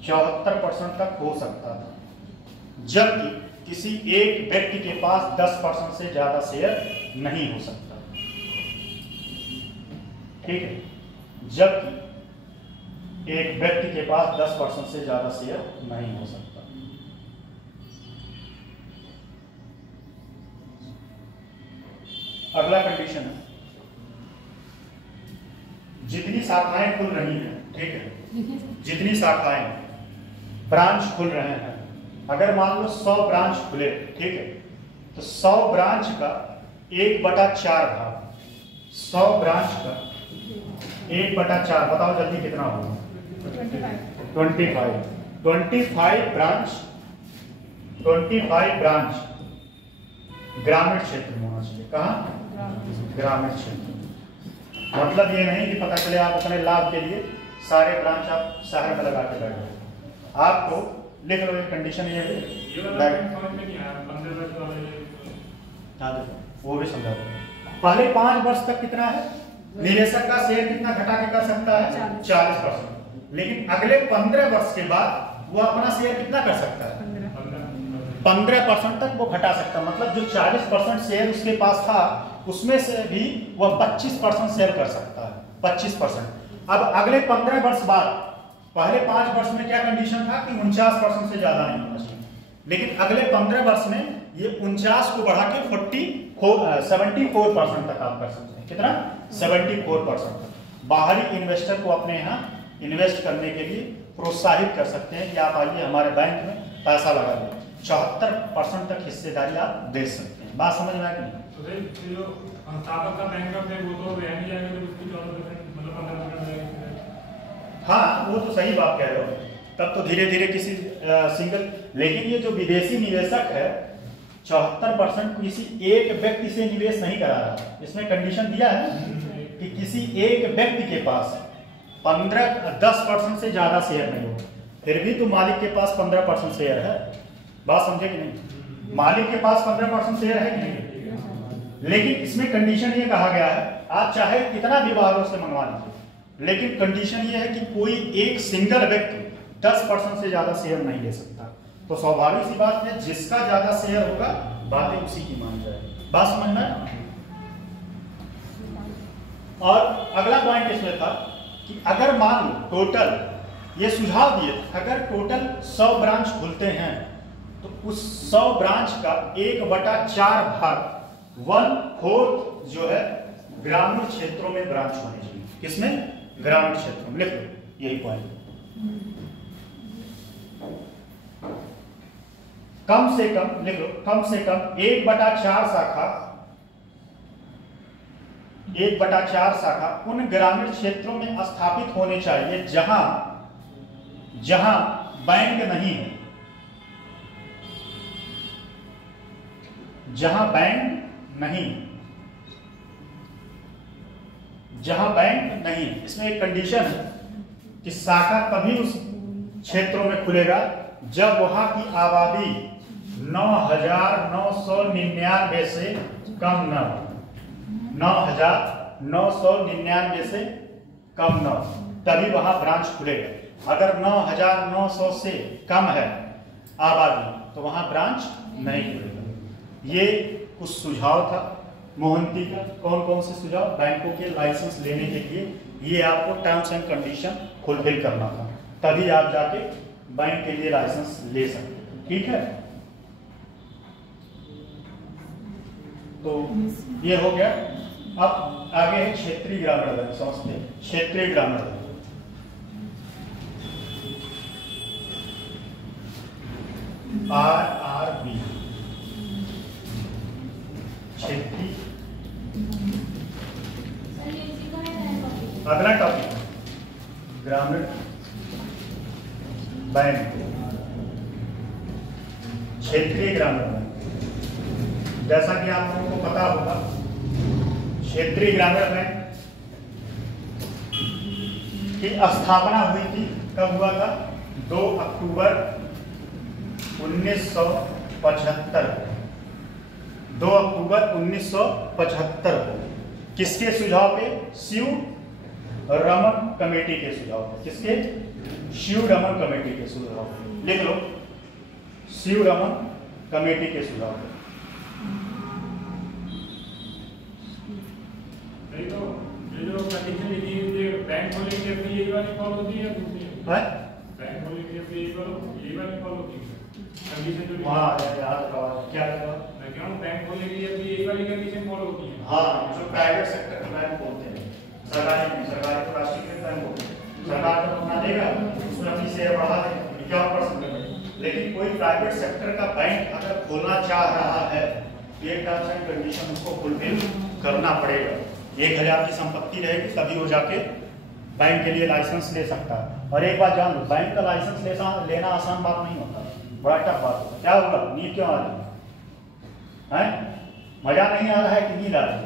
74% तक हो सकता था, जबकि किसी एक व्यक्ति के पास 10% से ज्यादा शेयर नहीं हो सकता, ठीक है। जबकि एक व्यक्ति के पास 10% से ज्यादा शेयर नहीं हो सकता। अगला कंडीशन है, जितनी शाखाएं खुल रही हैं, ठीक है, जितनी शाखाएं ब्रांच खुल रहे हैं, अगर मान लो 100 ब्रांच खुले, ठीक है, तो 100 ब्रांच का 1/4 भाग, 100 ब्रांच का 1/4, बताओ जल्दी कितना होगा? 25 ब्रांच ग्रामीण क्षेत्र में होना चाहिए। कहाँ? ग्रामीण क्षेत्र। मतलब ये नहीं कि पता चले आप अपने लाभ के लिए सारे ब्रांच आप शहर में लगा के बैठे। आपको लिख लो, कंडीशन ये है। हाँ देखो वो भी समझा दो। पहले 5 वर्ष तक कितना है, निवेशक का शेयर कितना घटा के कर सकता है 40%, लेकिन अगले 15 वर्ष के बाद वो अपना शेयर कितना कर सकता है 15% तक वो घटा सकता है। मतलब जो 40% शेयर उसके पास था उसमें से भी वह 25% शेयर कर सकता है, 25%। अब अगले 15 वर्ष बाद, पहले 5 वर्ष में क्या कंडीशन था कि 49% से ज्यादा नहीं होना चाहिए, लेकिन अगले 15 वर्ष में ये 49 को बढ़ा के 74% तक आप कर सकते हैं। कितना 74% तक। बाहरी इन्वेस्टर को अपने यहाँ इन्वेस्ट करने के लिए प्रोत्साहित कर सकते हैं कि आप आइए हमारे बैंक में पैसा लगा दें, 74% तक हिस्सेदारी आप दे सकते हैं। बात समझ में आ गई? तो भाई जो संस्थापक का बैंक है वो तो रह नहीं जाएगा, जब उसकी 14% मतलब 15% रहेगा। हाँ वो तो सही बात कह रहे हो, तब तो धीरे धीरे किसी सिंगल, लेकिन ये जो विदेशी निवेशक है 74% किसी एक व्यक्ति से निवेश नहीं करा रहा। इसमें कंडीशन दिया है कि किसी एक व्यक्ति के पास 10% से ज्यादा शेयर नहीं हो, फिर भी तो मालिक के पास 15% शेयर है। बात समझे कि नहीं? मालिक के पास 15% शेयर है कि नहीं, लेकिन इसमें कंडीशन ये कहा गया है आप चाहे कितना विभागों से मंगवा लीजिए, लेकिन कंडीशन ये है कि कोई एक सिंगल व्यक्ति 10% से ज्यादा शेयर नहीं ले सकता। तो स्वाभाविक सी बात है जिसका ज्यादा शेयर होगा बातें उसी की मान जाएगी। बात समझना है? और अगला पॉइंट इसमें था कि अगर मान लो टोटल ये सुझाव दिए, अगर टोटल 100 ब्रांच खुलते हैं तो उस 100 ब्रांच का 1/4 भाग 1/4 जो है ग्रामीण क्षेत्रों में ब्रांच होनी चाहिए। किसमें? ग्रामीण क्षेत्रों में। लिख लो यही पॉइंट। कम से कम लिख लो, कम से कम 1/4 शाखा 1/4 शाखा उन ग्रामीण क्षेत्रों में स्थापित होने चाहिए जहां बैंक नहीं है, जहां बैंक नहीं। इसमें एक कंडीशन है कि शाखा तभी उस क्षेत्रों में खुलेगा जब वहां की आबादी 9,999 से कम न हो। 9,999 से कम न हो तभी वहां ब्रांच खुलेगा। अगर 9,900 से कम है आबादी तो वहां ब्रांच नहीं खुलेगा। ये कुछ सुझाव था मोहंती का। कौन कौन से सुझाव? बैंकों के लाइसेंस लेने के लिए ये आपको टर्म्स एंड कंडीशन फुलफिल करना था, तभी आप जाके बैंक के लिए लाइसेंस ले सकते हैं। ठीक है, तो ये हो गया। अब आगे है क्षेत्रीय ग्रामीण बैंक। समझते हैं क्षेत्रीय ग्रामीण बैंक। RRB क्षेत्रीय। अगला टॉपिक ग्रामीण बैंक, क्षेत्रीय ग्रामीण बैंक। जैसा कि आप लोगों को पता होगा क्षेत्रीय ग्रामीण बैंक की स्थापना हुई थी, कब हुआ था? 2 अक्टूबर 1975 को। 2 अक्टूबर 1975 को किसके सुझाव पे? शिव रमन कमेटी के सुझाव पे। किसके? शिव रमन कमेटी के सुझाव पे। लिख लो शिव रमन कमेटी के सुझाव पे। तो ये जो कंडीशन लिखी है ये बैंक खोलने के लिए यही वाली फॉलो होती है या दूसरी है? बैंक खोलने के लिए यही वाली फॉलो होती है कंडीशन जो हाँ याद रखा। क्या कहा? मैं कह रहा हूं बैंक खोलने के लिए यही वाली कंडीशन फॉलो होती है। हाँ, जो प्राइवेट सेक्टर का बैंक बोलते हैं, सरकारी तो राष्ट्रीयकृत बैंक बोलते हैं। सरकार तो अपना देगा, उसमें अपनी शेयर बढ़ा देगा 51%, लेकिन कोई प्राइवेट सेक्टर का बैंक अगर खोलना चाह रहा है ये टर्म्स एंड कंडीशन उसको फुलफिल करना पड़ेगा। 1,000 की संपत्ति रहेगी तभी वो जाके बैंक के लिए लाइसेंस ले सकता है। और एक बात जान लो, बैंक का लाइसेंस लेना आसान बात नहीं होता, बड़ा टफ बात होता है। क्या होगा? नींद क्यों आ रही है? मजा नहीं आ रहा है कि नींद आ रही है?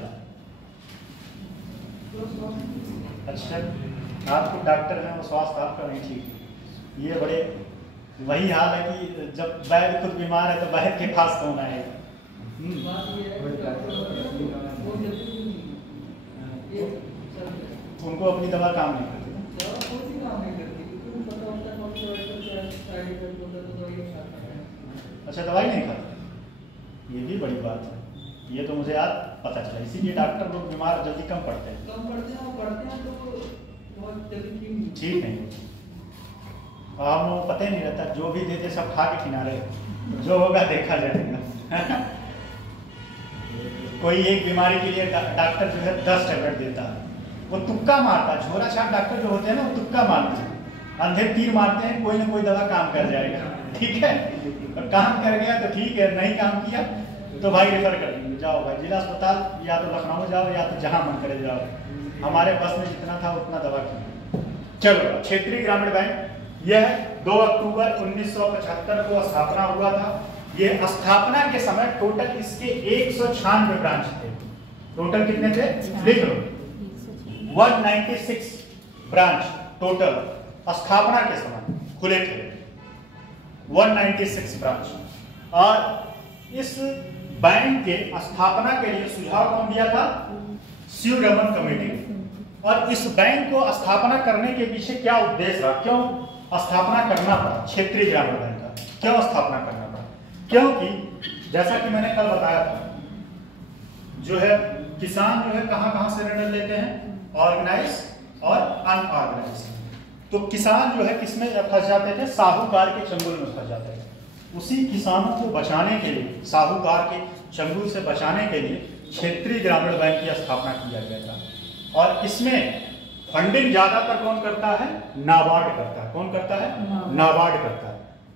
अच्छा, आप तो डॉक्टर हैं, वो स्वास्थ्य आपका नहीं ठीक है। ये बड़े वही हाल है कि जब बैद खुद बीमार है तो बैद के पास कौन आएगा? बात ये है कि डॉक्टर वो जल्दी ये उनको अपनी दवा काम नहीं करती। दवा कौन सी काम नहीं करती क्योंकि उनको पता होता है कौन सी दवाई का साइड इफेक्ट होता है तो दवाई नहीं खाता है। अच्छा, दवाई नहीं खाते, ये भी बड़ी बात है। ये तो मुझे आज पता चला, इसीलिए डॉक्टर लोग बीमार जल्दी कम पड़ते हैं। कम पढ़ते हैं और पढ़ते हैं तो बहुत जल्दी ठीक नहीं, और हम लोगों को पता ही नहीं रहता, जो भी देते सब खा के किनारे, जो होगा देखा जाएगा। कोई एक बीमारी के लिए डॉक्टर जो है 10 टैबलेट देता है, वो तुक्का मारता है। झोला छाप डॉक्टर जो होते हैं ना, वो तुक्का मारते हैं, अंधे तीर मारते हैं, कोई ना कोई दवा काम कर जाएगा। ठीक है, और काम कर गया तो ठीक है, नहीं काम किया तो भाई रेफर कर देंगे, जाओ भाई जिला अस्पताल, या तो लखनऊ जाओ या तो जहां मन करे जाओ। हमारे बस में जितना था उतना दवा किया। चलो, क्षेत्रीय ग्रामीण बैंक, यह 2 अक्टूबर 1975 को स्थापना हुआ था। ये स्थापना के समय टोटल इसके 196 ब्रांच थे। टोटल कितने थे? लिख लो, 196 ब्रांच टोटल स्थापना के समय खुले थे, 196 ब्रांच। और इस बैंक के स्थापना के लिए सुझाव कौन दिया था? शिवरमन कमेटी। और इस बैंक को स्थापना करने के पीछे क्या उद्देश्य रहा, क्यों स्थापना करना पड़ा क्षेत्रीय ग्रामीण बैंक का, क्यों स्थापना करना पड़ा? क्योंकि जैसा कि मैंने कल बताया था, जो है किसान जो है कहां से ऋण लेते हैं, ऑर्गेनाइज और अनऑर्गेनाइज। तो किसान जो है किसमें फंस जाते थे? साहूकार के चंगुल में फंस जाते थे। उसी किसानों को बचाने के लिए, साहूकार के चंगुल से बचाने के लिए क्षेत्रीय ग्रामीण बैंक की स्थापना किया गया था। और इसमें फंडिंग ज्यादातर कौन करता है? नाबार्ड करता है। कौन करता है? नाबार्ड करता है।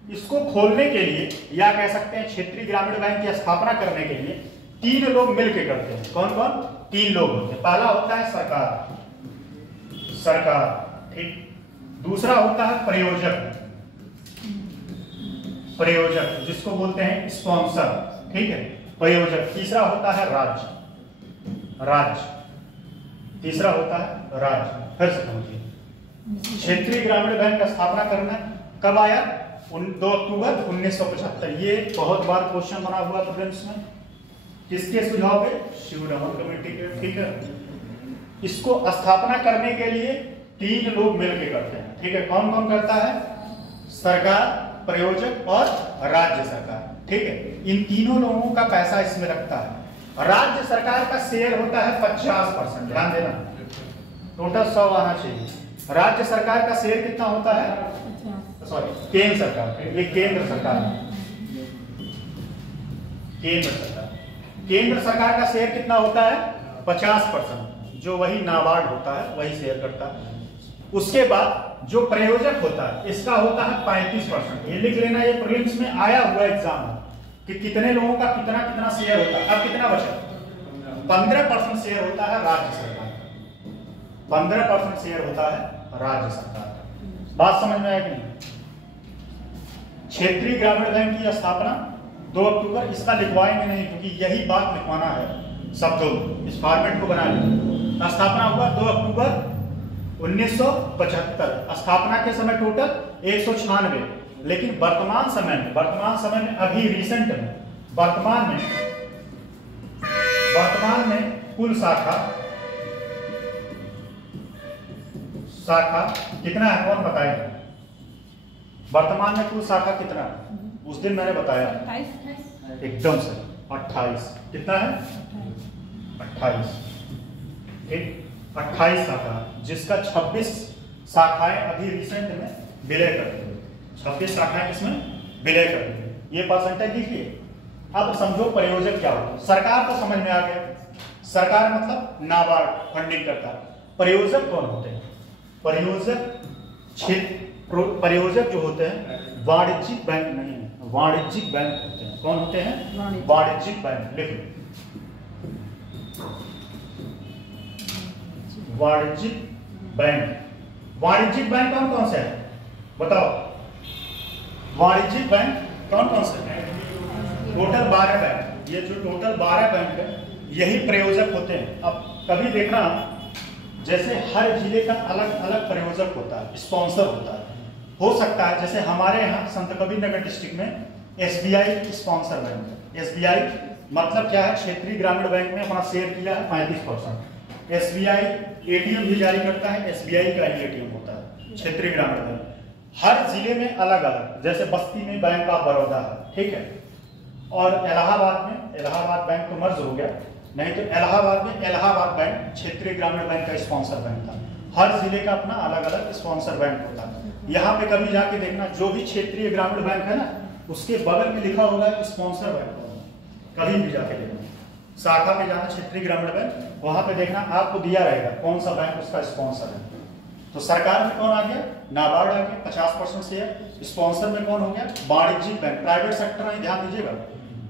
इसको खोलने के लिए, या कह सकते हैं क्षेत्रीय ग्रामीण बैंक की स्थापना करने के लिए 3 लोग मिलकर करते हैं। कौन कौन? 3 लोग होते हैं। पहला होता है सरकार, ठीक। दूसरा होता है प्रयोजक जिसको बोलते हैं स्पॉन्सर, ठीक है, प्रयोजक। तीसरा होता है राज्य, तीसरा होता है राज्य। फिर से समझिए, क्षेत्रीय ग्रामीण बैंक का स्थापना करना कब आया? 2 अक्टूबर 1975। ये बहुत बार क्वेश्चन बना हुआ प्रीलिम्स में। किसके सुझाव पे? शिवरमन कमेटी के, ठीक है। इसको स्थापना करने के लिए 3 लोग मिलकर करते हैं, ठीक है। कौन कौन करता है? सरकार, प्रयोजक और राज्य सरकार, ठीक है। इन तीनों लोगों का पैसा इसमें रखता है। राज्य सरकार का शेयर होता है 50%, ध्यान देना, टोटल 100 आना चाहिए। राज्य सरकार का शेयर कितना होता है? सॉरी, केंद्र सरकार, ये केंद्र सरकार है। केंद्र सरकार का शेयर कितना होता है? 50%, जो वही नाबार्ड होता है वही शेयर करता है। उसके बाद जो प्रयोजक होता है, इसका होता है 35%। ये लिख लेना, ये प्रीलिम्स में आया हुआ एग्जाम है कि कितने लोगों का कितना कितना शेयर होता है। अब कितना बचा? 15% शेयर होता है राज्य सरकार का, 15% शेयर होता है राज्य सरकार का। बात समझ में आया कि नहीं? क्षेत्रीय ग्रामीण बैंक की स्थापना 2 अक्टूबर, इसका लिखवाएंगे नहीं क्योंकि यही बात लिखवाना है शब्दों में, इस फॉर्मेट को बना लीजिए। स्थापना हुआ 2 अक्टूबर 1975। स्थापना के समय टोटल 196, लेकिन वर्तमान समय में अभी रिसेंट में वर्तमान में कुल शाखा कितना है? कौन बताएगा? वर्तमान में कुल शाखा कितना है? उस दिन मैंने बताया, एकदम से 28। कितना है? 28, ठीक। 28 शाखा, जिसका 26 शाखाएं अभी रिसेंट में विलय करती है। 26 शाखाएं किसमें विलय करती है, ये परसेंटेज लिखिए। अब समझो प्रयोजक क्या होता है। सरकार तो समझ में आ गया, सरकार मतलब नाबार्ड फंडिंग करता है। प्रयोजक कौन होते हैं? प्रयोजक जो होते हैं वाणिज्यिक बैंक नहीं है, वाणिज्यिक बैंक होते हैं। कौन होते हैं? वाणिज्यिक बैंक। लिख लो, वाणिज्यिक बैंक। वाणिज्यिक बैंक कौन कौन से है बताओ? वाणिज्यिक बैंक कौन कौन से है? Total 12 bank. ये जो टोटल 12 बैंक है यही प्रयोजक होते हैं। अब कभी देखना, जैसे हर जिले का अलग अलग प्रयोजक होता है, स्पॉन्सर होता है। हो सकता है जैसे हमारे यहाँ संत कबीर नगर डिस्ट्रिक्ट में SBI स्पॉन्सर बैंक है, SBI मतलब क्या है, क्षेत्रीय ग्रामीण बैंक में अपना शेयर किया है 35%। एसबीआई एटीएम भी जारी करता है, एसबीआई का ही एटीएम होता है क्षेत्रीय ग्रामीण बैंक। हर जिले में अलग अलग, जैसे बस्ती में बैंक ऑफ बड़ौदा है, ठीक है, और इलाहाबाद में इलाहाबाद बैंक तो मर्ज हो गया, नहीं तो इलाहाबाद में इलाहाबाद बैंक क्षेत्रीय ग्रामीण बैंक का स्पॉन्सर बैंक था। हर जिले का अपना अलग अलग स्पॉन्सर बैंक होता है। यहाँ पे कभी जाके देखना, जो भी क्षेत्रीय ग्रामीण बैंक है ना, उसके बगल में लिखा होगा स्पॉन्सर बैंक। कभी भी जाके देखना, शाखा पे जाना क्षेत्रीय ग्रामीण बैंक, वहां पे देखना आपको दिया रहेगा कौन सा बैंक उसका स्पॉन्सर है। तो सरकार में कौन आ गया, नाबार्ड आ गया 50% शेयर। स्पॉन्सर में कौन हो गया, वाणिज्यिक बैंक, प्राइवेट सेक्टर में ध्यान दीजिएगा,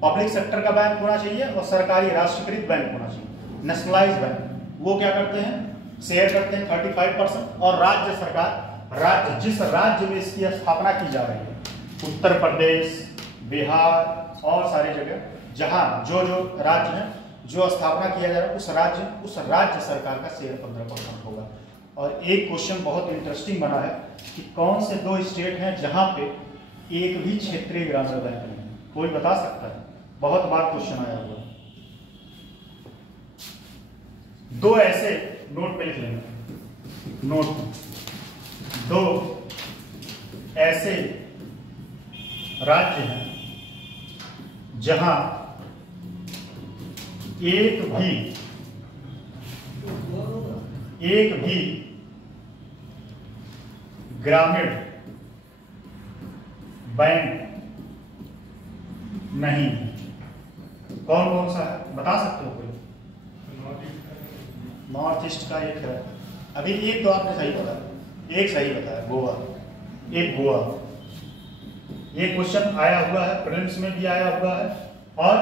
पब्लिक सेक्टर का बैंक होना चाहिए और सरकारी राष्ट्रीयकृत बैंक होना चाहिए, नेशनलाइज बैंक। वो क्या करते हैं, शेयर करते हैं 35%। और राज्य सरकार, राज्य जिस राज्य में इसकी स्थापना की जा रही है, उत्तर प्रदेश, बिहार और सारी जगह जहां जो राज्य है जो स्थापना किया जा रहा है, उस राज्य सरकार का शेयर 15% होगा। और एक क्वेश्चन बहुत इंटरेस्टिंग बना है कि कौन से 2 स्टेट हैं जहां पे एक भी क्षेत्रीय ग्रामीण बैंक नहीं है, कोई बता सकता है? बहुत बार क्वेश्चन आया हुआ। 2 ऐसे नोट पे लिख लेंगे, नोट 2 ऐसे राज्य हैं जहां एक भी ग्रामीण बैंक नहीं। कौन कौन सा है, बता सकते हो कोई? नॉर्थ ईस्ट का एक है, अभी एक तो आपने सही बताया, एक सही बताया, गोवा, एक गोवा। ये क्वेश्चन आया हुआ है, प्रीलिम्स में भी आया हुआ है और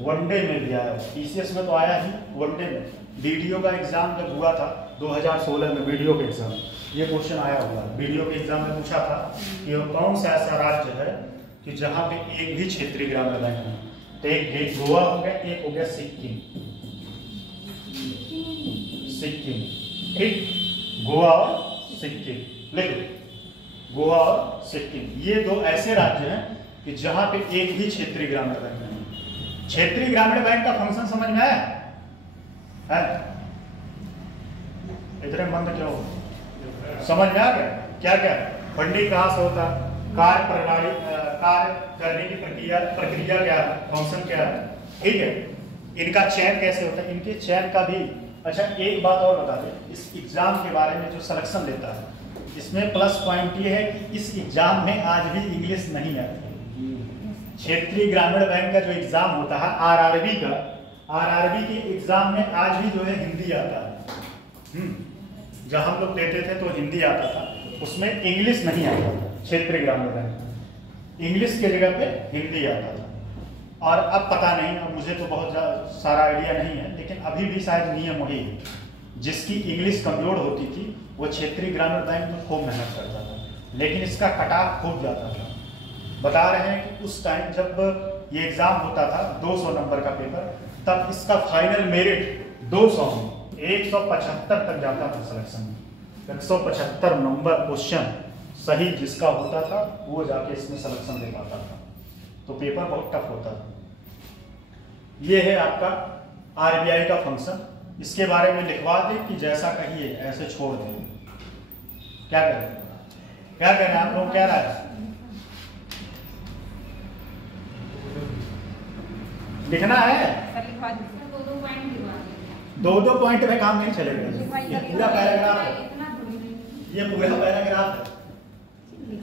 वनडे में भी आया हुआ। टीसीएस में तो आया ही, वनडे में वीडियो का एग्जाम जब हुआ था 2016 में, वीडियो का एग्जाम, ये क्वेश्चन आया हुआ है। वीडियो के एग्जाम में पूछा था कि कौन सा ऐसा राज्य है कि जहां पे एक भी क्षेत्रीय ग्रामीण बैंक नहीं। तो एक गोवा हो गया, एक हो गया सिक्किम, ठीक, गोवा और सिक्किम लिखो, गोवा और सिक्किम, ये 2 ऐसे राज्य हैं कि जहां पे एक भी क्षेत्रीय ग्रामीण बैंक नहीं। क्षेत्रीय ग्रामीण बैंक का फंक्शन समझ में आया है? इतने मंद क्यों, समझ में आ गया? क्या क्या फंडिंग कहां से होता है, कार्य प्रणाली, कार्य करने की प्रक्रिया क्या है, फंक्शन क्या है, ठीक है, इनका चयन कैसे होता है, इनके चयन का भी। अच्छा एक बात और बता दें, इस एग्जाम के बारे में जो सिलेक्शन लेता है, इसमें प्लस पॉइंट ये है कि इस एग्जाम में आज भी इंग्लिश नहीं आती। क्षेत्रीय ग्रामीण बैंक का जो एग्जाम होता है आरआरबी का, आरआरबी के एग्जाम में आज भी जो है हिंदी आता है। जब हम लोग देते थे तो हिंदी आता था, उसमें इंग्लिश नहीं आता था। क्षेत्रीय ग्रामीण बैंक इंग्लिश के जगह पे हिंदी आता था। और अब पता नहीं, अब मुझे तो बहुत सारा आइडिया नहीं है, लेकिन अभी भी शायद नियम वही है, जिसकी इंग्लिश कमजोर होती थी वो क्षेत्रीय ग्रामीण बैंक में खूब मेहनत करता था, लेकिन इसका कटाव खूब जाता था। बता रहे हैं कि उस टाइम जब ये एग्जाम होता था 200 नंबर का पेपर, तब इसका फाइनल मेरिट 200 में 175 तक जाता था सिलेक्शन में। 175 नंबर क्वेश्चन सही जिसका होता था वो जाके इसमें सिलेक्शन दे पाता था। तो पेपर बहुत टफ होता था। ये है आपका आरबीआई का फंक्शन। इसके बारे में लिखवा दें कि जैसा कहिए ऐसे छोड़ दें। क्या करें, क्या करें आप लोग, क्या राय? लिखना है, दो पॉइंट में काम नहीं चलेगा। ये पूरा पैराग्राफ है, ये पूरा पैराग्राफ है।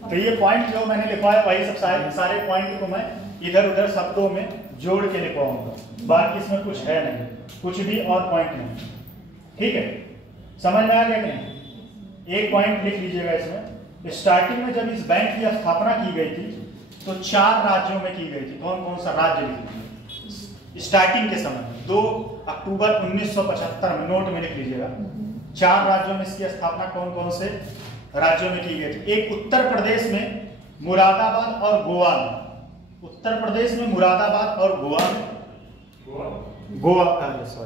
तो ये पॉइंट जो मैंने लिखवाया वही सब सारे पॉइंट को मैं इधर उधर शब्दों में जोड़ के लिखवाऊंगा। बाकी इसमें कुछ है नहीं, कुछ भी और पॉइंट नहीं। ठीक है, समझ में आ गया कि नहीं? एक पॉइंट लिख लीजिएगा इसमें। स्टार्टिंग में जब इस बैंक की स्थापना की गई थी तो 4 राज्यों में की गई थी। कौन कौन सा राज्य लिख लीजिए स्टार्टिंग के समय 2 अक्टूबर 1975 में, नोट में लिख लीजिएगा। 4 राज्यों में इसकी स्थापना कौन कौन से राज्यों में की गई थी? एक उत्तर प्रदेश में मुरादाबाद और गोवा में। उत्तर प्रदेश में मुरादाबाद और गोवा में गोरखपुर।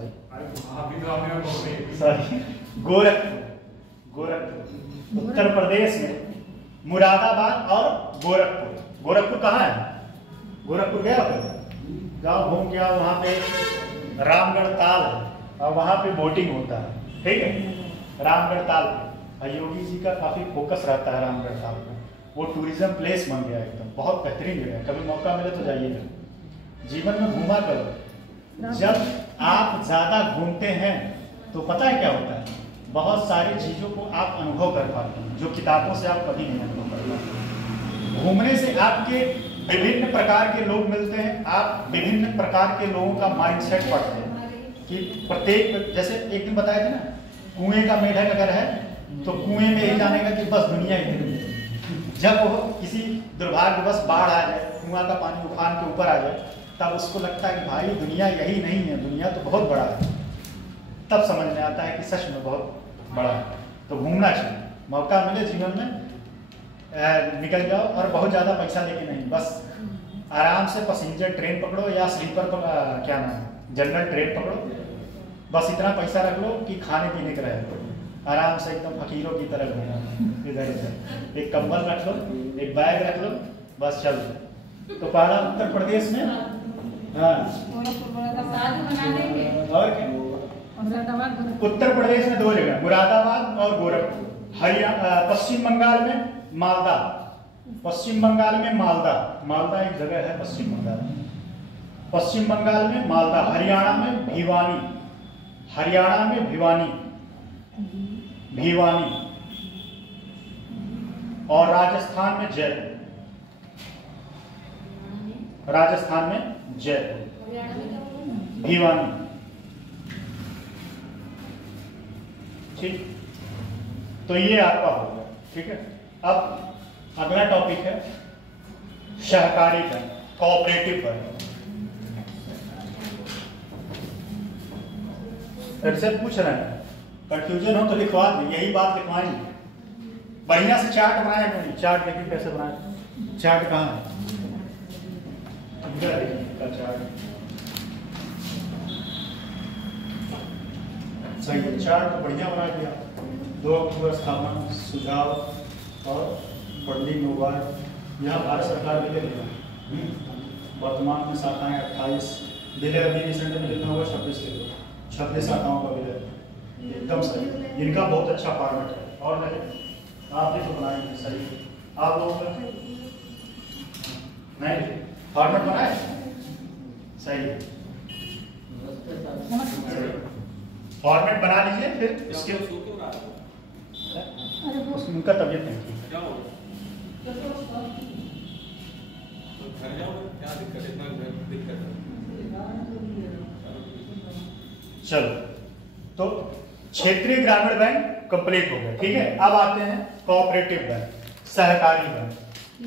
उत्तर प्रदेश में मुरादाबाद और गोरखपुर। गोरखपुर कहाँ है? गोरखपुर गया हो? गाँव घूम के आओ, वहाँ पे रामगढ़ ताल है और वहाँ पे बोटिंग होता है, ठीक है, रामगढ़ ताल पे। योगी जी का काफ़ी फोकस रहता है रामगढ़ ताल पे, वो टूरिज्म प्लेस बन गया एकदम, बहुत बेहतरीन जगह है। कभी मौका मिले तो जाइएगा, जीवन में घूमा करो। जब आप ज़्यादा घूमते हैं तो पता है क्या होता है, बहुत सारी चीज़ों को आप अनुभव कर पाते हैं जो किताबों से आप कभी नहीं अनुभव कर पाते। घूमने से आपके विभिन्न प्रकार के लोग मिलते हैं, आप विभिन्न प्रकार के लोगों का माइंडसेट पढ़ते हैं कि प्रत्येक, जैसे एक दिन बताए थे ना, कुएं का मेढक अगर है तो कुएं में ही जानेगा कि बस दुनिया ही है। जब वो किसी दुर्भाग्यवश बाढ़ आ जाए, कुआं का पानी उफान के ऊपर आ जाए, तब उसको लगता है कि भाई दुनिया यही नहीं है, दुनिया तो बहुत बड़ा है। तब समझ में आता है कि सच में बहुत बड़ा है। तो घूमना चाहिए, मौका मिले जीवन में निकल जाओ, और बहुत ज़्यादा पैसा लेके नहीं, बस आराम से पैसेंजर ट्रेन पकड़ो या स्लीपर क्या नाम जनरल ट्रेन पकड़ो, बस इतना पैसा रख लो कि खाने पीने का रहे, आराम से एकदम फकीरों की तरह घूमो इधर उधर। एक कंबल रख लो, एक बैग रख लो, बस चल। तो पहला उत्तर प्रदेश में, हाँ, और क्या, उत्तर प्रदेश में 2 जगह, मुरादाबाद और गोरखपुर। हरियाणा, पश्चिम बंगाल में मालदा, पश्चिम बंगाल में मालदा, मालदा एक जगह है पश्चिम बंगाल में, पश्चिम बंगाल में मालदा। हरियाणा में भिवानी, हरियाणा में भिवानी, भिवानी। और राजस्थान में जयपुर, राजस्थान में जयपुर, भिवानी, ठीक। तो ये आपका हो गया, ठीक है। अब अगला टॉपिक है सहकारी बैंक, कोऑपरेटिव बैंक। फिर से पूछ रहे हैं, कंफ्यूजन हो तो लिखवा दें, यही बात लिखवाएंगे। बढ़िया से चार्ट बनाए नहीं, चार्ट लेकिन कैसे बनाए, चार्ट कहाँ है, चार्ट सही है, चार्ट तो बढ़िया बना दिया। 2 अक्टूबर स्थापना, सुझाव और फंडिंग मोबाइल, यहाँ भारत सरकार विलय दिया, वर्तमान में शाखाएं 28, विलय अभी रिसेंट में कितना होगा, 26 शाखाओं का विलय, एकदम सही। इनका बहुत अच्छा फॉर्मेट है, और नहीं आप भी तो बनाएंगे, सही आप लोगों का नहीं फॉर्मेट बनाए, सही है, फॉर्मेट बना लीजिए। फिर इसके उनका तबियत नहीं ठीक है, चलो। तो क्षेत्रीय ग्रामीण बैंक कंप्लीट हो गया, ठीक है। अब आते हैं कोऑपरेटिव बैंक, सहकारी बैंक।